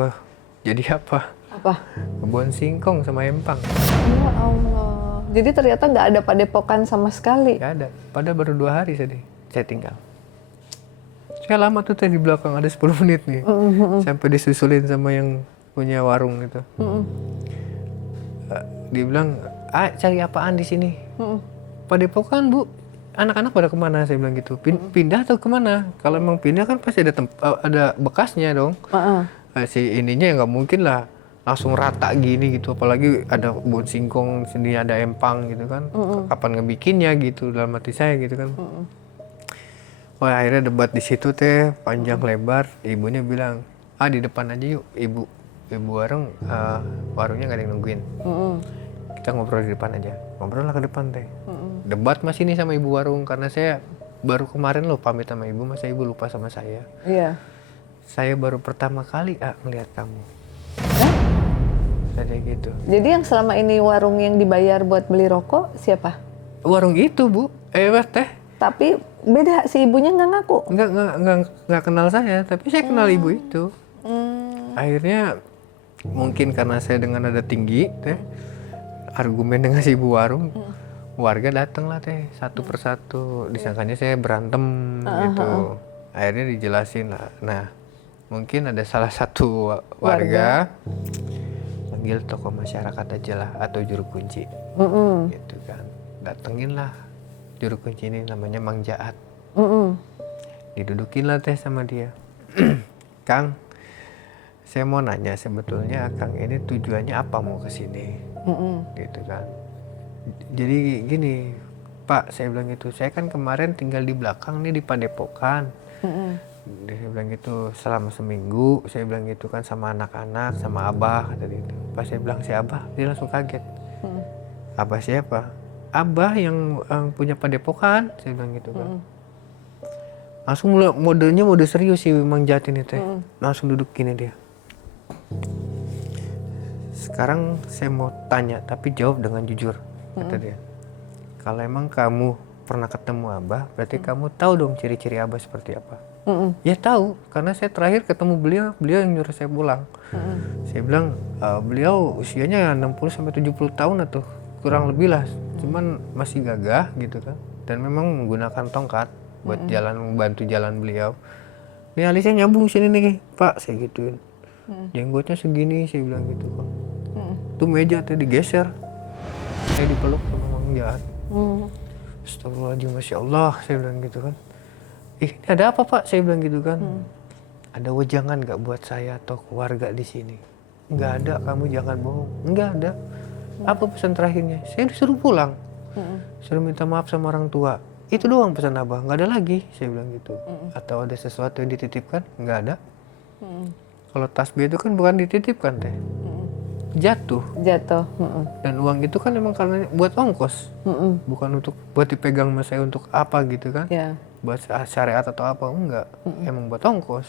jadi apa? Apa? Kebun singkong sama empang. Ya Allah. Jadi ternyata nggak ada Padepokan sama sekali. Gak ada, pada baru 2 hari saya tinggal. Saya lama tuh teh di belakang, ada 10 menit nih. Sampai disusulin sama yang punya warung itu. Dia bilang, cari apaan di sini? Padepokan, Bu. Anak-anak pada kemana? Saya bilang gitu. Pindah atau kemana? Kalau emang pindah kan pasti ada bekasnya dong. Si ininya ya nggak mungkin lah langsung rata gini gitu. Apalagi ada kebun singkong, sini ada empang gitu kan. Kapan ngebikinnya gitu dalam hati saya gitu kan. Wah, akhirnya debat di situ teh panjang lebar. Ibunya bilang, di depan aja yuk, ibu warung, warungnya nggak ada yang nungguin. Kita ngobrol di depan aja. Ngobrol lah ke depan teh. Debat masih nih sama ibu warung karena saya baru kemarin loh pamit sama ibu, masa ibu lupa sama saya. Iya. Saya baru pertama kali melihat kamu. Kayak gitu. Jadi yang selama ini warung yang dibayar buat beli rokok siapa? Warung itu, Bu. Teh. Tapi beda, si ibunya nggak ngaku. Nggak kenal saya, tapi saya kenal ibu itu. Akhirnya mungkin karena saya dengan nada tinggi, teh, argumen dengan si ibu warung, warga datang lah teh satu persatu. Disangkanya saya berantem gitu. Akhirnya dijelasin lah. Nah, mungkin ada salah satu warga panggil tokoh masyarakat aja lah atau juru kunci, gitu kan. Datengin lah juru kunci ini, namanya Mang Jaat. Didudukin lah teh sama dia. Kang, saya mau nanya sebetulnya Kang ini tujuannya apa mau ke sini, gitu kan. Jadi gini, Pak, saya bilang gitu, saya kan kemarin tinggal di belakang nih di Padepokan. Dia bilang gitu, selama seminggu, saya bilang gitu kan sama anak-anak, sama Abah, kata dia gitu. Pas saya bilang si Abah, dia langsung kaget. Abah siapa? Abah yang punya Padepokan, saya bilang gitu kan. Langsung modenya mode serius sih Mang Jaat ini teh. Langsung duduk gini dia. Sekarang saya mau tanya, tapi jawab dengan jujur, kata dia. Kalau emang kamu pernah ketemu Abah, berarti kamu tahu dong ciri-ciri Abah seperti apa. Ya tahu, karena saya terakhir ketemu beliau yang nyuruh saya pulang. Saya bilang, beliau usianya 60-70 tahun atau kurang lebih lah, cuman masih gagah gitu kan. Dan memang menggunakan tongkat buat membantu jalan beliau. Nih alisnya nyambung sini nih, Pak, saya gituin. Jenggotnya segini, saya bilang gitu kok. Tuh meja tadi digeser, saya dipeluk sama Mang Jaat. Astagfirullahaladzim, Masya Allah, saya bilang gitu kan. Ini ada apa Pak? Saya bilang gitu kan. Ada wejangan gak buat saya atau keluarga di sini? Nggak ada, kamu jangan bohong. Nggak ada. Apa pesan terakhirnya? Saya disuruh pulang. Suruh minta maaf sama orang tua. Itu doang pesan Abah, nggak ada lagi, saya bilang gitu. Atau ada sesuatu yang dititipkan? Nggak ada. Kalau tasbih itu kan bukan dititipkan teh, jatuh. Dan uang itu kan emang karena buat ongkos, bukan untuk buat dipegang sama saya untuk apa gitu kan. Buat syariat atau apa, enggak, emang buat ongkos.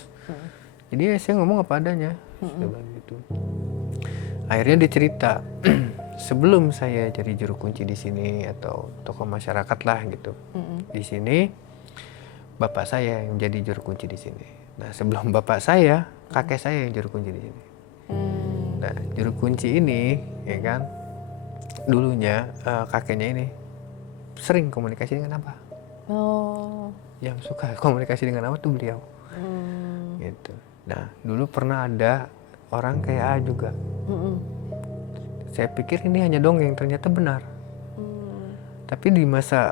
Jadi saya ngomong apa adanya, saya bilang gitu. Akhirnya dia cerita, sebelum saya jadi juru kunci di sini atau tokoh masyarakat lah gitu, di sini bapak saya yang jadi juru kunci di sini. Nah sebelum bapak saya, kakek saya yang juru kunci di sini. Nah juru kunci ini, ya kan, dulunya kakeknya ini sering komunikasi dengan Abah. Yang suka komunikasi dengan Abah tuh beliau. Gitu. Nah dulu pernah ada orang kayak A juga. Saya pikir ini hanya dongeng, ternyata benar. Tapi di masa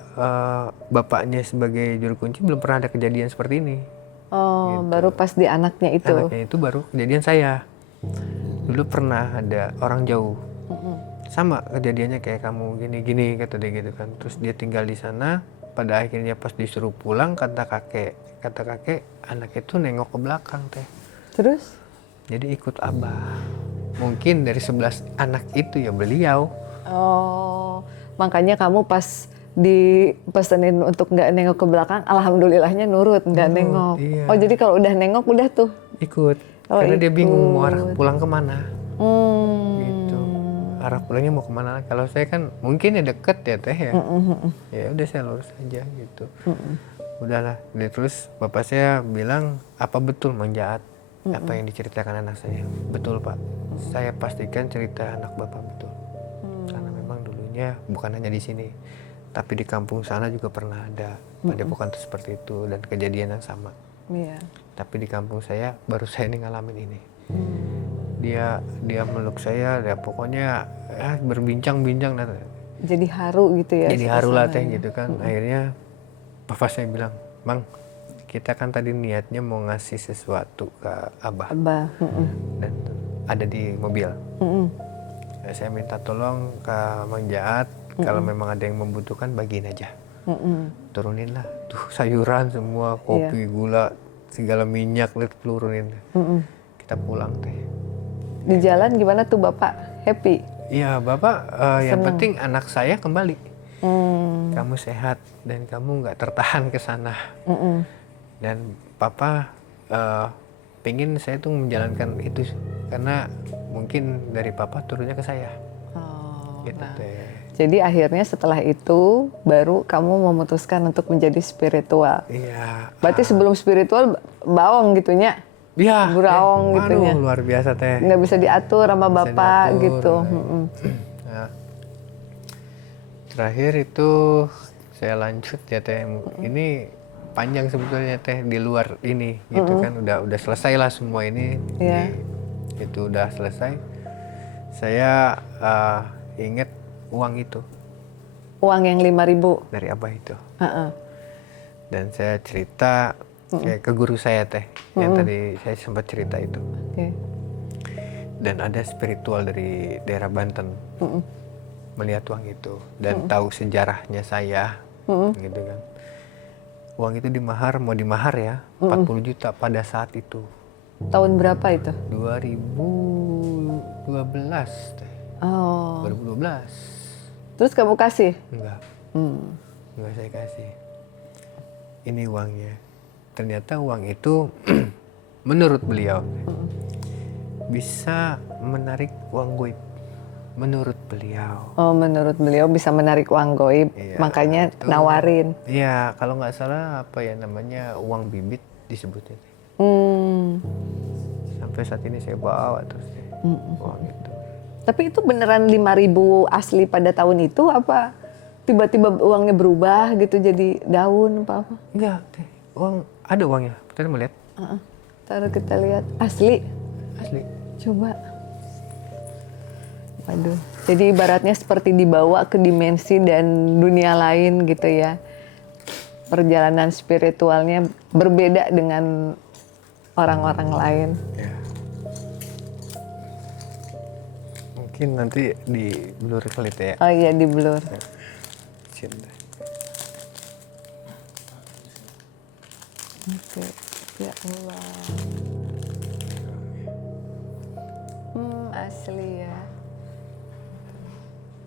bapaknya sebagai juru kunci belum pernah ada kejadian seperti ini. Gitu. Baru pas di anaknya itu. Anaknya itu baru kejadian saya. Dulu pernah ada orang jauh. Sama kejadiannya kayak kamu gini-gini, kata dia gitu kan. Terus dia tinggal di sana. Pada akhirnya pas disuruh pulang, kata kakek, anak itu nengok ke belakang teh. Terus? Jadi ikut Abah. Mungkin dari 11 anak itu ya beliau. Makanya kamu pas dipesenin untuk nggak nengok ke belakang, alhamdulillahnya nurut, nggak nengok. iya. Oh jadi kalau udah nengok udah tuh. Ikut. Oh, Karena dia bingung mau arah ikut. pulang kemana. Hmm. Gitu. Arah pulangnya mau kemana? Kalau saya kan mungkin ya deket ya teh ya. Ya udah saya lurus aja gitu. Udahlah. Terus bapak saya bilang, apa betul Mang Jaat apa yang diceritakan anak saya? Betul Pak. Saya pastikan cerita anak bapak betul. Karena memang dulunya bukan hanya di sini, tapi di kampung sana juga pernah ada padepokan seperti itu dan kejadian yang sama. Iya. Tapi di kampung saya baru saya ini ngalamin ini. Dia meluk saya, ya pokoknya berbincang-bincang. Jadi haru gitu ya. Jadi haru lah teh suasananya. gitu kan. Akhirnya bapak saya bilang, Mang, kita kan tadi niatnya mau ngasih sesuatu ke Abah Abah. dan ada di mobil. Saya minta tolong ke Mang Jaat, kalau memang ada yang membutuhkan bagiin aja. Turunin lah, tuh sayuran semua, kopi, gula, segala minyak, turunin. Kita pulang teh. Di jalan gimana tuh Bapak? Happy? Iya Bapak, yang penting anak saya kembali. Kamu sehat dan kamu nggak tertahan ke sana. Dan Papa pengen saya tuh menjalankan itu karena mungkin dari Papa turunnya ke saya. Oh, Gitu nah. teh. Jadi akhirnya setelah itu baru kamu memutuskan untuk menjadi spiritual. Iya. Berarti sebelum spiritual bawang gitunya, Iya. buraong gitunya. Luar biasa teh. Nggak bisa diatur sama Bisa Bapak diatur, gitu. Nah, terakhir itu saya lanjut ya teh. Ini panjang sebetulnya teh di luar ini gitu kan udah selesai lah semua ini. Iya. Itu udah selesai. Saya inget uang itu Uang yang 5.000. dari Abah itu. Heeh. Dan saya cerita kayak ke guru saya teh yang tadi saya sempat cerita itu. Oke. Dan ada spiritual dari daerah Banten melihat uang itu dan tahu sejarahnya saya gitu kan. Uang itu mau dimahar ya 40 juta pada saat itu. Tahun berapa itu? 2012 teh. Oh. 2012. Terus kamu kasih? Enggak. Enggak saya kasih. Ini uangnya. Ternyata uang itu menurut beliau bisa menarik uang goib. Menurut beliau. Oh, menurut beliau bisa menarik uang goib, Iya, makanya itu. nawarin. Iya, kalau nggak salah apa ya namanya uang bibit disebutnya. Sampai saat ini saya bawa terus uang itu. Tapi itu beneran 5.000 asli pada tahun itu apa? Tiba-tiba uangnya berubah gitu jadi daun apa? Enggak, teh. Ada uangnya. Kita mau lihat. Taruh kita lihat asli. Asli. Coba. Waduh. Jadi ibaratnya seperti dibawa ke dimensi dan dunia lain gitu ya. Perjalanan spiritualnya berbeda dengan orang-orang lain. Ya. Mungkin nanti di blur kali teh ya. Oh iya, di blur. Cinta. Oke. Ya Allah. Asli ya.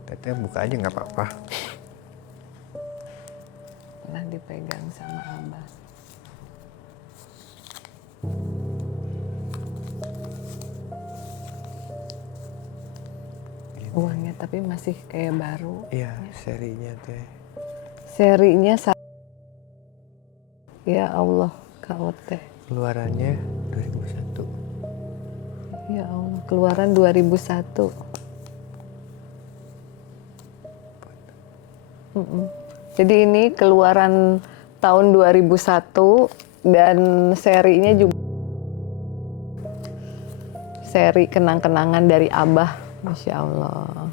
Teteh buka aja nggak apa-apa. Pernah dipegang sama Abah. Uangnya tapi masih kayak baru. Iya, serinya teh. Serinya ya Allah, KOT. Keluarannya 2001. Ya Allah, keluaran 2001. Jadi ini keluaran tahun 2001 dan serinya juga seri kenang-kenangan dari Abah. Masya Allah.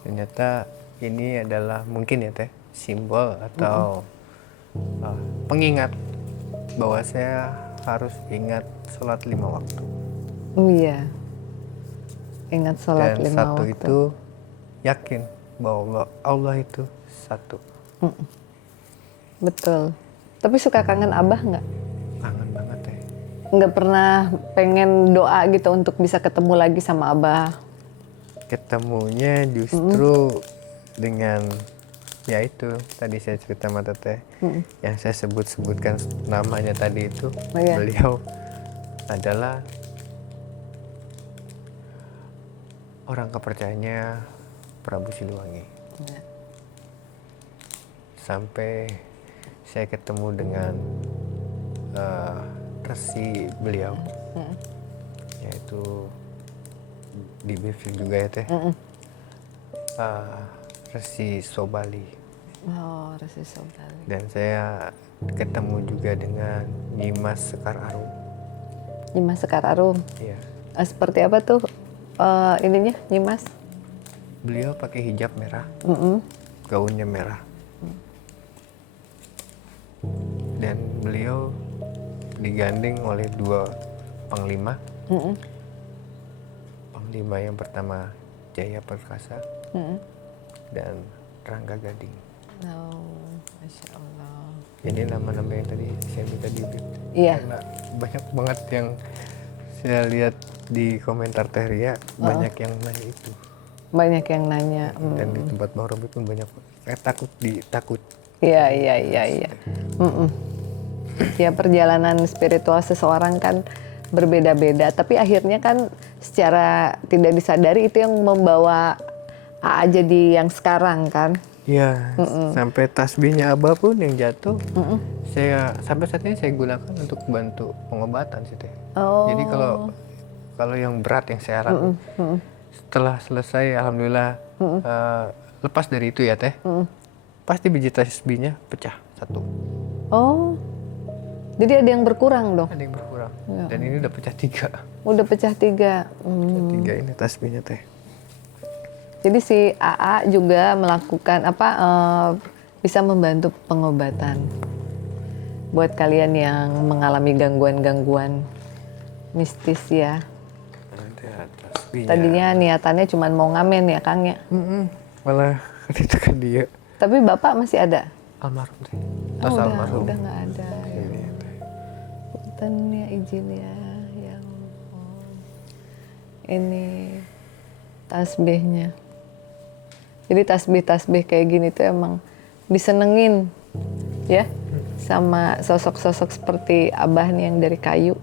Ternyata ini adalah mungkin ya teh simbol atau pengingat bahwa saya harus ingat sholat 5 waktu. Oh iya. Ingat sholat Dan 5 satu waktu. itu yakin bahwa Allah itu satu. Betul. Tapi suka kangen Abah nggak? Kangen banget teh. Nggak pernah pengen doa gitu untuk bisa ketemu lagi sama Abah? ketemunya justru dengan ya itu tadi saya cerita sama teteh yang saya sebutkan namanya tadi itu. Oh, iya. Beliau adalah orang kepercayaannya Prabu Siliwangi. Ya. Sampai saya ketemu dengan resi beliau, yaitu di briefing juga ya teh, Resi Sobali. Oh, Resi Sobali. Dan saya ketemu juga dengan Nyimas Sekar Arum. Nyimas Sekar Arum. Iya. Seperti apa tuh ininya Nyimas? Beliau pakai hijab merah, gaunnya merah. Dan beliau digandeng oleh 2 panglima. Panglima yang pertama Jaya Perkasa dan Rangga Gading. Oh, Masya Allah. Jadi nama-nama yang tadi saya minta di Iya. karena banyak banget yang saya lihat di komentar Teh Ria, banyak yang nanya itu. Banyak yang nanya. Dan di tempat Bang Robi pun banyak. Saya takut. Iya. Ya, perjalanan spiritual seseorang kan berbeda-beda, tapi akhirnya kan secara tidak disadari itu yang membawa AA jadi yang sekarang kan. Iya, sampai tasbihnya Abah pun yang jatuh, saya sampai saat ini saya gunakan untuk bantu pengobatan sih Teh. Oh. Jadi kalau yang berat yang saya alami, setelah selesai alhamdulillah lepas dari itu ya Teh, pasti biji tasbihnya pecah 1. Oh. Jadi ada yang berkurang dong. Ada yang berkurang. Ya. Dan ini udah pecah 3. Udah pecah 3. 3 ini tasbihnya Teh. Jadi si AA juga melakukan bisa membantu pengobatan buat kalian yang mengalami gangguan-gangguan mistis ya. Ada tasbihnya. Tadinya niatannya cuma mau ngamen ya Kang ya. Malah itu kan dia Tapi Bapak masih ada? almarhum Teh. Oh, Almarhum. udah nggak ada. Ini, Teh. Punten ya izin ya. Ya ampun. Ini tasbihnya. Jadi tasbih-tasbih kayak gini tuh emang disenengin ya sama sosok-sosok seperti Abah nih yang dari kayu.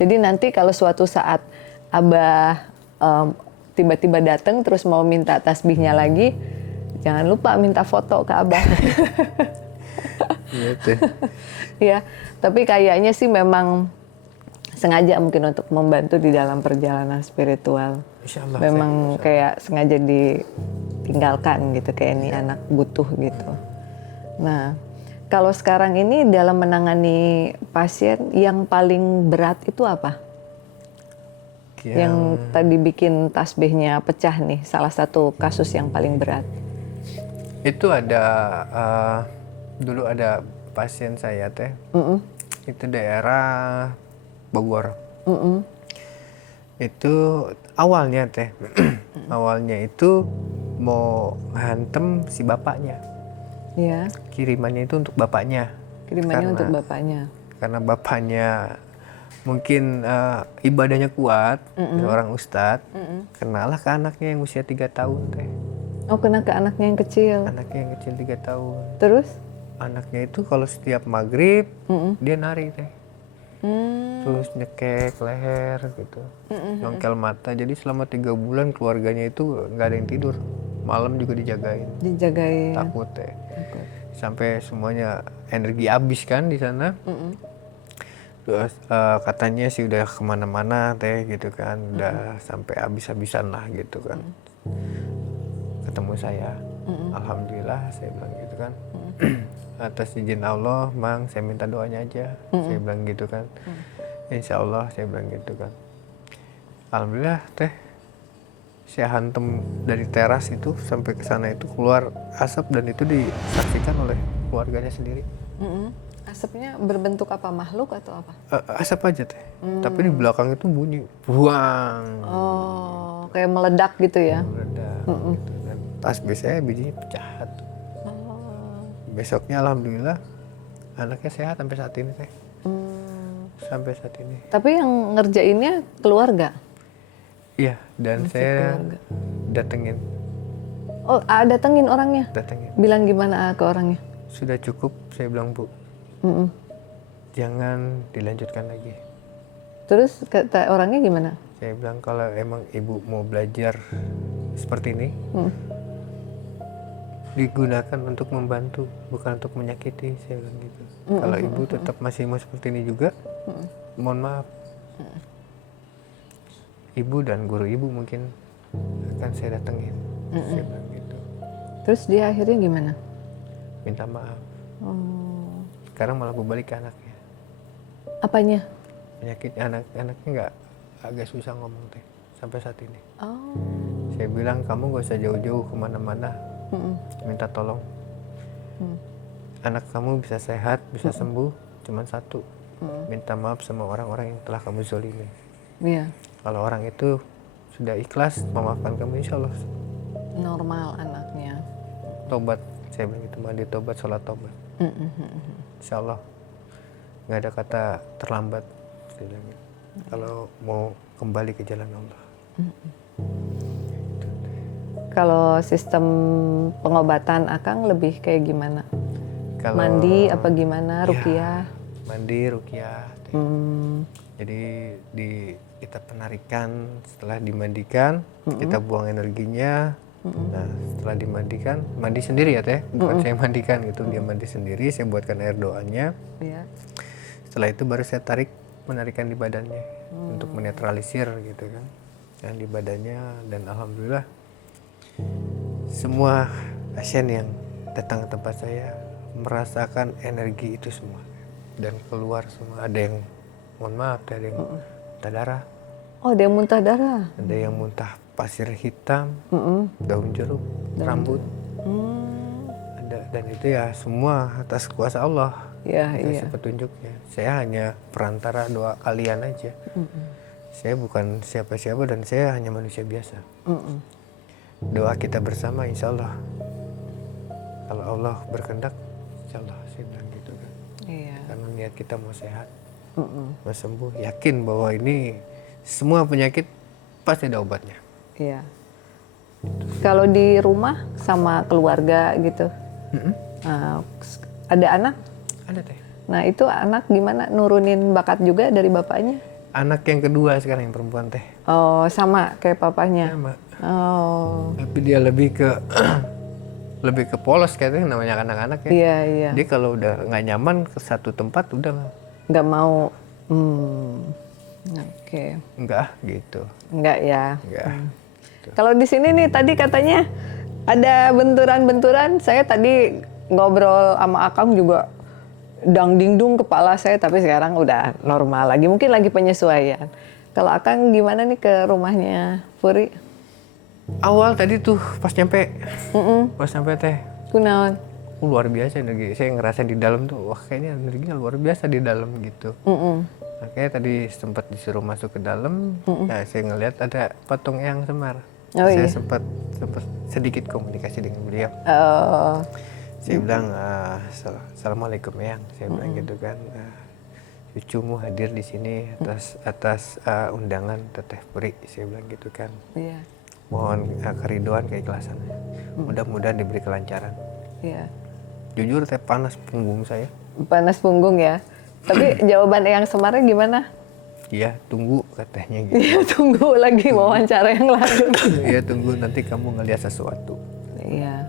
Jadi nanti kalau suatu saat Abah tiba-tiba datang terus mau minta tasbihnya lagi, jangan lupa minta foto ke Abah. Iya Teh. Ya, tapi kayaknya sih memang sengaja mungkin untuk membantu di dalam perjalanan spiritual. Insya Allah. Memang kayak sengaja ditinggalkan gitu, kayak ini anak butuh gitu. Nah, kalau sekarang ini dalam menangani pasien yang paling berat itu apa? Yang tadi bikin tasbihnya pecah nih, salah satu kasus yang paling berat. Itu ada dulu ada pasien saya Teh. Itu daerah Bogor. Itu awalnya Teh. Awalnya itu mau hantem si bapaknya. Ya, Kirimannya itu untuk bapaknya. kirimannya untuk bapaknya. Karena bapaknya mungkin ibadahnya kuat, seorang ustadz, kenalah ke anaknya yang usia 3 tahun Teh. Oh, kena ke anaknya yang kecil. Anaknya yang kecil 3 tahun. Terus? Anaknya itu kalau setiap maghrib dia nari Teh. Terus nyekek leher gitu, nyongkel mata. Jadi selama 3 bulan keluarganya itu nggak ada yang tidur, malam juga dijagain. Dijagain. Takut Teh. Sampai semuanya energi habis kan di sana. Terus katanya sih udah kemana-mana Teh gitu kan, udah sampai habis-habisan lah gitu kan. Ketemu saya, alhamdulillah saya bilang gitu kan. Atas izin Allah, Mang, saya minta doanya aja. Saya bilang gitu kan. Insya Allah saya bilang gitu kan. Alhamdulillah Teh, saya hantem dari teras itu sampai ke sana itu keluar asap dan itu disaksikan oleh keluarganya sendiri. Asapnya berbentuk apa, makhluk atau apa? Asap aja Teh, tapi di belakang itu bunyi buang. Oh, kayak meledak gitu ya? Meledak gitu. Dan tasbih saya bijinya pecah. Besoknya alhamdulillah anaknya sehat sampai saat ini Teh. sampai saat ini. Tapi yang ngerjainnya keluarga? Iya, dan Masih saya keluarga. datengin. Oh, datengin orangnya? Datengin. Bilang gimana ke orangnya? Sudah cukup, saya bilang, Bu. Mm-mm. Jangan dilanjutkan lagi. Terus kata orangnya gimana? Saya bilang kalau emang ibu mau belajar seperti ini, digunakan untuk membantu, bukan untuk menyakiti. Saya bilang gitu. Kalau ibu tetap masih mau seperti ini juga, mohon maaf. Ibu dan guru ibu mungkin akan saya datengin. Saya bilang gitu. Terus dia akhirnya gimana? Minta maaf. Oh. Sekarang malah berbalik ke anaknya. Apanya? Penyakit anaknya nggak, agak susah ngomong teh sampai saat ini. Oh. Saya bilang kamu gak usah jauh-jauh kemana-mana, minta tolong. Anak kamu bisa sehat, bisa sembuh, cuman satu, minta maaf sama orang-orang yang telah kamu zolimi. Iya. Kalau orang itu sudah ikhlas memaafkan kamu, insya Allah Normal anaknya. tobat. Saya bilang itu, mandi tobat, sholat tobat. Insya Allah nggak ada kata terlambat. Saya bilang gitu. Kalau mau kembali ke jalan Allah. Kalau sistem pengobatan Akang lebih kayak gimana? Kalau Mandi apa gimana? Ya, Ruqyah? mandi, ruqyah. Jadi kita penarikan, setelah dimandikan, kita buang energinya. Nah, setelah dimandikan, mandi sendiri ya teh, bukan saya mandikan gitu, dia mandi sendiri, saya buatkan air doanya. Iya. Setelah itu baru saya menarikan di badannya untuk menetralisir gitu kan, yang di badannya. Dan alhamdulillah semua pasien yang datang ke tempat saya merasakan energi itu semua dan keluar semua. Ada yang, mohon maaf, ada yang muntah darah, Oh, dia muntah darah. ada yang muntah pasir hitam, daun jeruk, rambut. Ada, dan itu ya semua atas kuasa Allah. Iya, iya. Kasih petunjuknya. Saya hanya perantara doa kalian aja. Saya bukan siapa-siapa dan saya hanya manusia biasa. Doa kita bersama, insya Allah. Kalau Allah berkehendak, insya Allah, saya bilang gitu kan. Iya. Karena niat kita mau sehat, mau sembuh, yakin bahwa ini semua penyakit pasti ada obatnya. Iya. Kalau di rumah sama keluarga gitu, ada anak. Ada teh. Nah itu anak gimana nurunin bakat juga dari bapaknya? Anak yang kedua sekarang yang perempuan teh. Oh sama kayak papanya. Sama. Oh. Tapi dia lebih ke lebih ke polos kayaknya, namanya anak-anak ya. Iya iya. Dia kalau udah nggak nyaman ke satu tempat udah Nggak mau. Oke. enggak gitu. Nggak ya. Enggak. Kalau di sini nih tadi katanya ada benturan-benturan. Saya tadi ngobrol sama Akang juga dang dingdung kepala saya, tapi sekarang udah normal lagi. Mungkin lagi penyesuaian. Kalau Akang gimana nih ke rumahnya Puri? Awal tadi tuh pas nyampe teh Kunaon? luar biasa energi. Saya ngerasa di dalam tuh, wah kayaknya energinya luar biasa di dalam gitu. Makanya tadi sempat disuruh masuk ke dalam, nah, saya ngelihat ada patung Eyang Semar. Oh, Saya iya. sempat sedikit komunikasi dengan beliau. Oh, Saya bilang, Assalamualaikum Eyang, saya bilang gitu kan. Cucumu hadir di sini atas undangan Teteh Puri, saya bilang gitu kan. iya, Mohon keriduan, keikhlasan. Mudah-mudahan diberi kelancaran. iya. Jujur teh panas punggung saya. Panas punggung ya. Tapi jawaban Eyang Semarnya gimana? Iya, tunggu katanya gitu. Iya, tunggu lagi wawancara yang lain. Iya, tunggu nanti kamu ngeliat sesuatu. Iya.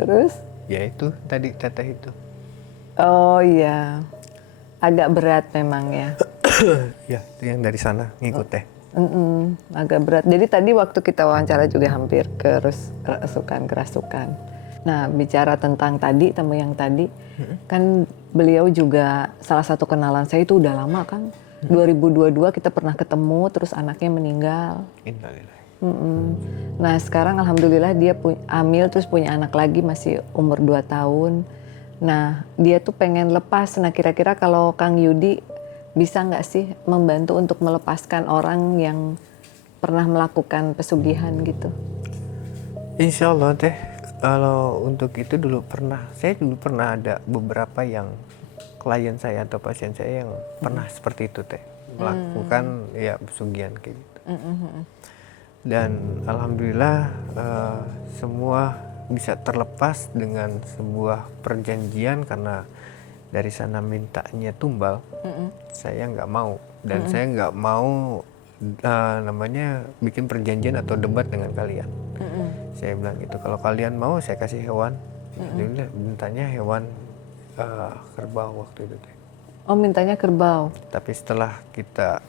Terus? Ya itu tadi teteh itu. Oh iya. Agak berat memang ya. Ya, itu yang dari sana ngikut teh. Agak berat. Jadi tadi waktu kita wawancara juga hampir kerasukan. Nah, bicara tentang tadi, tamu yang tadi, kan beliau juga salah satu kenalan saya itu udah lama kan. 2022 kita pernah ketemu, terus anaknya meninggal. Innalillahi. Nah, sekarang alhamdulillah dia hamil, terus punya anak lagi masih umur 2 tahun. Nah, dia tuh pengen lepas. Nah, kira-kira kalau Kang Yudi bisa nggak sih membantu untuk melepaskan orang yang pernah melakukan pesugihan gitu? Insya Allah teh, kalau untuk itu saya dulu pernah ada beberapa yang klien saya atau pasien saya yang pernah seperti itu teh, melakukan ya pesugihan kayak gitu. Dan alhamdulillah semua bisa terlepas dengan sebuah perjanjian, karena dari sana mintanya tumbal, saya nggak mau, dan saya nggak mau namanya bikin perjanjian atau debat dengan kalian. Saya bilang gitu, kalau kalian mau saya kasih hewan. Jadi mintanya hewan kerbau waktu itu teh. Oh, mintanya kerbau. Tapi setelah kita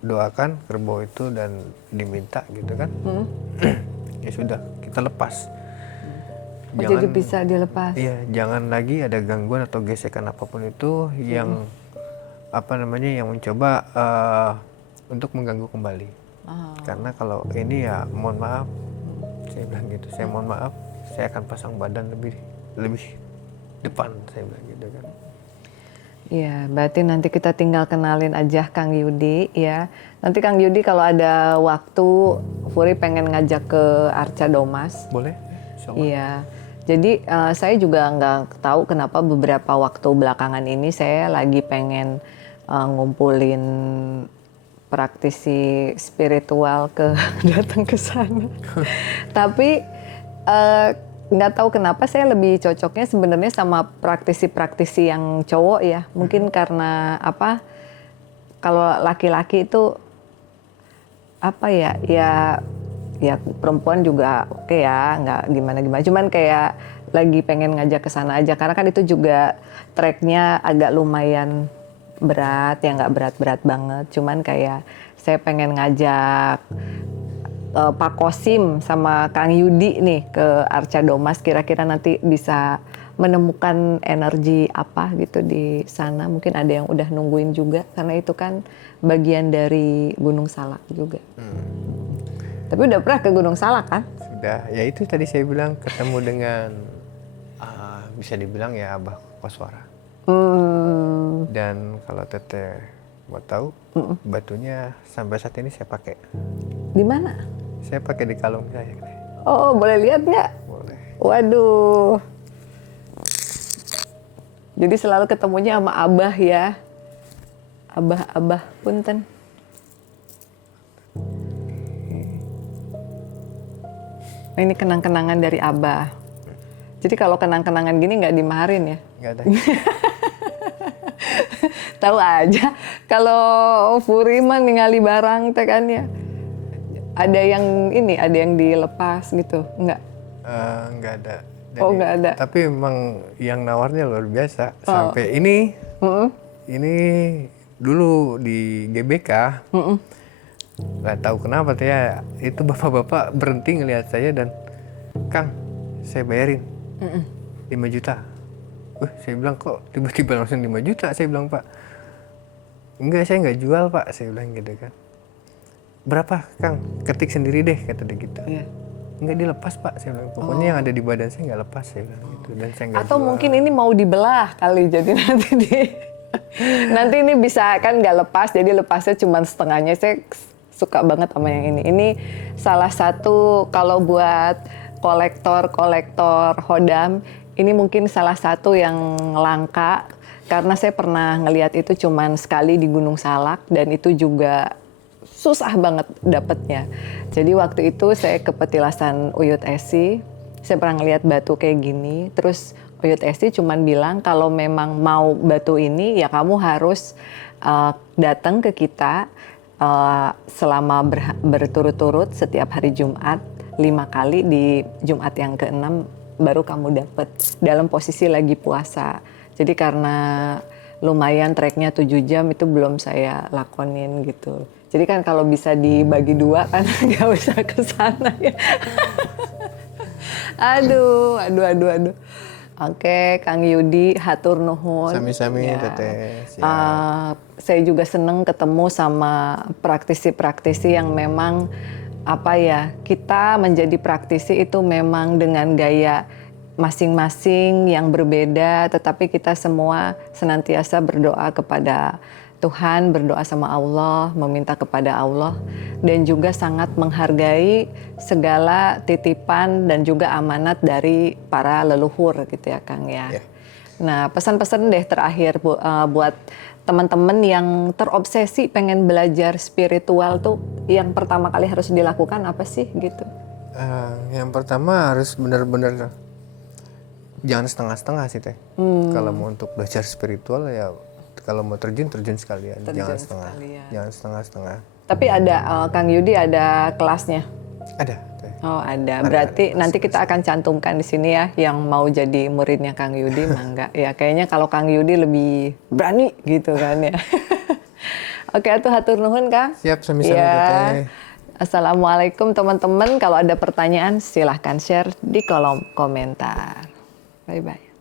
doakan kerbau itu dan diminta gitu kan, ya sudah kita lepas. Jadi bisa dilepas. Iya, jangan lagi ada gangguan atau gesekan apapun itu yang apa namanya yang mencoba untuk mengganggu kembali. Karena kalau ini ya mohon maaf, saya bilang gitu, saya mohon maaf, saya akan pasang badan lebih depan, saya bilang gitu kan. Iya, berarti nanti kita tinggal kenalin aja Kang Yudi ya. Nanti Kang Yudi kalau ada waktu, Furi pengen ngajak ke Arca Domas. Boleh? Iya. Jadi saya juga nggak tahu kenapa beberapa waktu belakangan ini saya lagi pengen ngumpulin praktisi spiritual datang ke sana. Tapi nggak tahu kenapa saya lebih cocoknya sebenarnya sama praktisi-praktisi yang cowok ya. Mungkin karena apa? Kalau laki-laki itu apa ya? Ya perempuan juga oke ya, nggak gimana-gimana. Cuman kayak lagi pengen ngajak ke sana aja, karena kan itu juga tracknya agak lumayan berat, ya nggak berat-berat banget. Cuman kayak saya pengen ngajak Pak Kosim sama Kang Yudi nih ke Arca Domas, kira-kira nanti bisa menemukan energi apa gitu di sana. Mungkin ada yang udah nungguin juga, karena itu kan bagian dari Gunung Salak juga. Tapi udah pernah ke Gunung Salak kan? Sudah, ya itu tadi saya bilang ketemu dengan bisa dibilang ya Abah Koswara. Dan kalau Teteh mau tahu, batunya sampai saat ini saya pakai. Di mana? Saya pakai di kalung saya. Oh, boleh lihat nggak? Boleh. Waduh. Jadi selalu ketemunya sama Abah ya. Abah punten. Nah, ini kenang-kenangan dari Abah. Jadi kalau kenang-kenangan gini nggak dimaharin ya? Nggak ada. Tahu aja. Kalau Furi mah ningali barang teh kan ya. Ada yang ini, ada yang dilepas gitu, nggak? Nggak ada. Oh, nggak ada. Tapi memang yang nawarnya luar biasa. Sampai ini dulu di GBK. Nggak tahu kenapa tuh ya, itu bapak-bapak berhenti ngelihat saya dan, Kang, saya bayarin 5 juta. Saya bilang kok tiba-tiba langsung 5 juta, saya bilang Pak. Enggak, saya nggak jual Pak, saya bilang gitu kan. Berapa Kang? Ketik sendiri deh, kata dia gitu. Iya. Enggak dilepas Pak, saya bilang. Pokoknya yang ada di badan saya nggak lepas, saya bilang gitu. Dan saya nggak Atau jual. mungkin ini mau dibelah kali, jadi nanti ini bisa kan nggak lepas, jadi lepasnya cuma setengahnya. Saya suka banget sama yang ini. Ini salah satu kalau buat kolektor hodam, ini mungkin salah satu yang langka karena saya pernah ngelihat itu cuman sekali di Gunung Salak dan itu juga susah banget dapetnya. Jadi waktu itu saya ke petilasan Uyut Esi, saya pernah ngelihat batu kayak gini, terus Uyut Esi cuman bilang kalau memang mau batu ini ya kamu harus datang ke kita selama berturut-turut setiap hari Jumat 5 kali, di Jumat yang ke-6 baru kamu dapet dalam posisi lagi puasa. Jadi karena lumayan treknya 7 jam itu belum saya lakonin gitu. Jadi kan kalau bisa dibagi 2 kan nggak usah ke sana ya. Aduh. Oke, Kang Yudi, hatur nuhun. Sami-sami ya. Teteh. Saya juga seneng ketemu sama praktisi-praktisi yang memang apa ya, kita menjadi praktisi itu memang dengan gaya masing-masing yang berbeda, tetapi kita semua senantiasa berdoa kepada Tuhan, berdoa sama Allah, meminta kepada Allah, dan juga sangat menghargai segala titipan dan juga amanat dari para leluhur gitu ya Kang ya. Yeah. Nah, pesan-pesan deh terakhir buat teman-teman yang terobsesi pengen belajar spiritual tuh, yang pertama kali harus dilakukan apa sih gitu? Yang pertama harus benar-benar jangan setengah-setengah sih Teh. Kalau mau untuk belajar spiritual ya, kalau mau terjun sekalian, jangan setengah, jangan setengah-setengah. Tapi ada Kang Yudi ada kelasnya. Ada Teh. Oh ada, berarti nanti kita akan cantumkan di sini ya, yang mau jadi muridnya Kang Yudi, mangga. Ya kayaknya kalau Kang Yudi lebih berani gitu kan ya. Oke, atuh hatur nuhun Kang. Siap, sami-sami Ya. Teh. Assalamualaikum teman-teman, kalau ada pertanyaan silahkan share di kolom komentar. Bye-bye.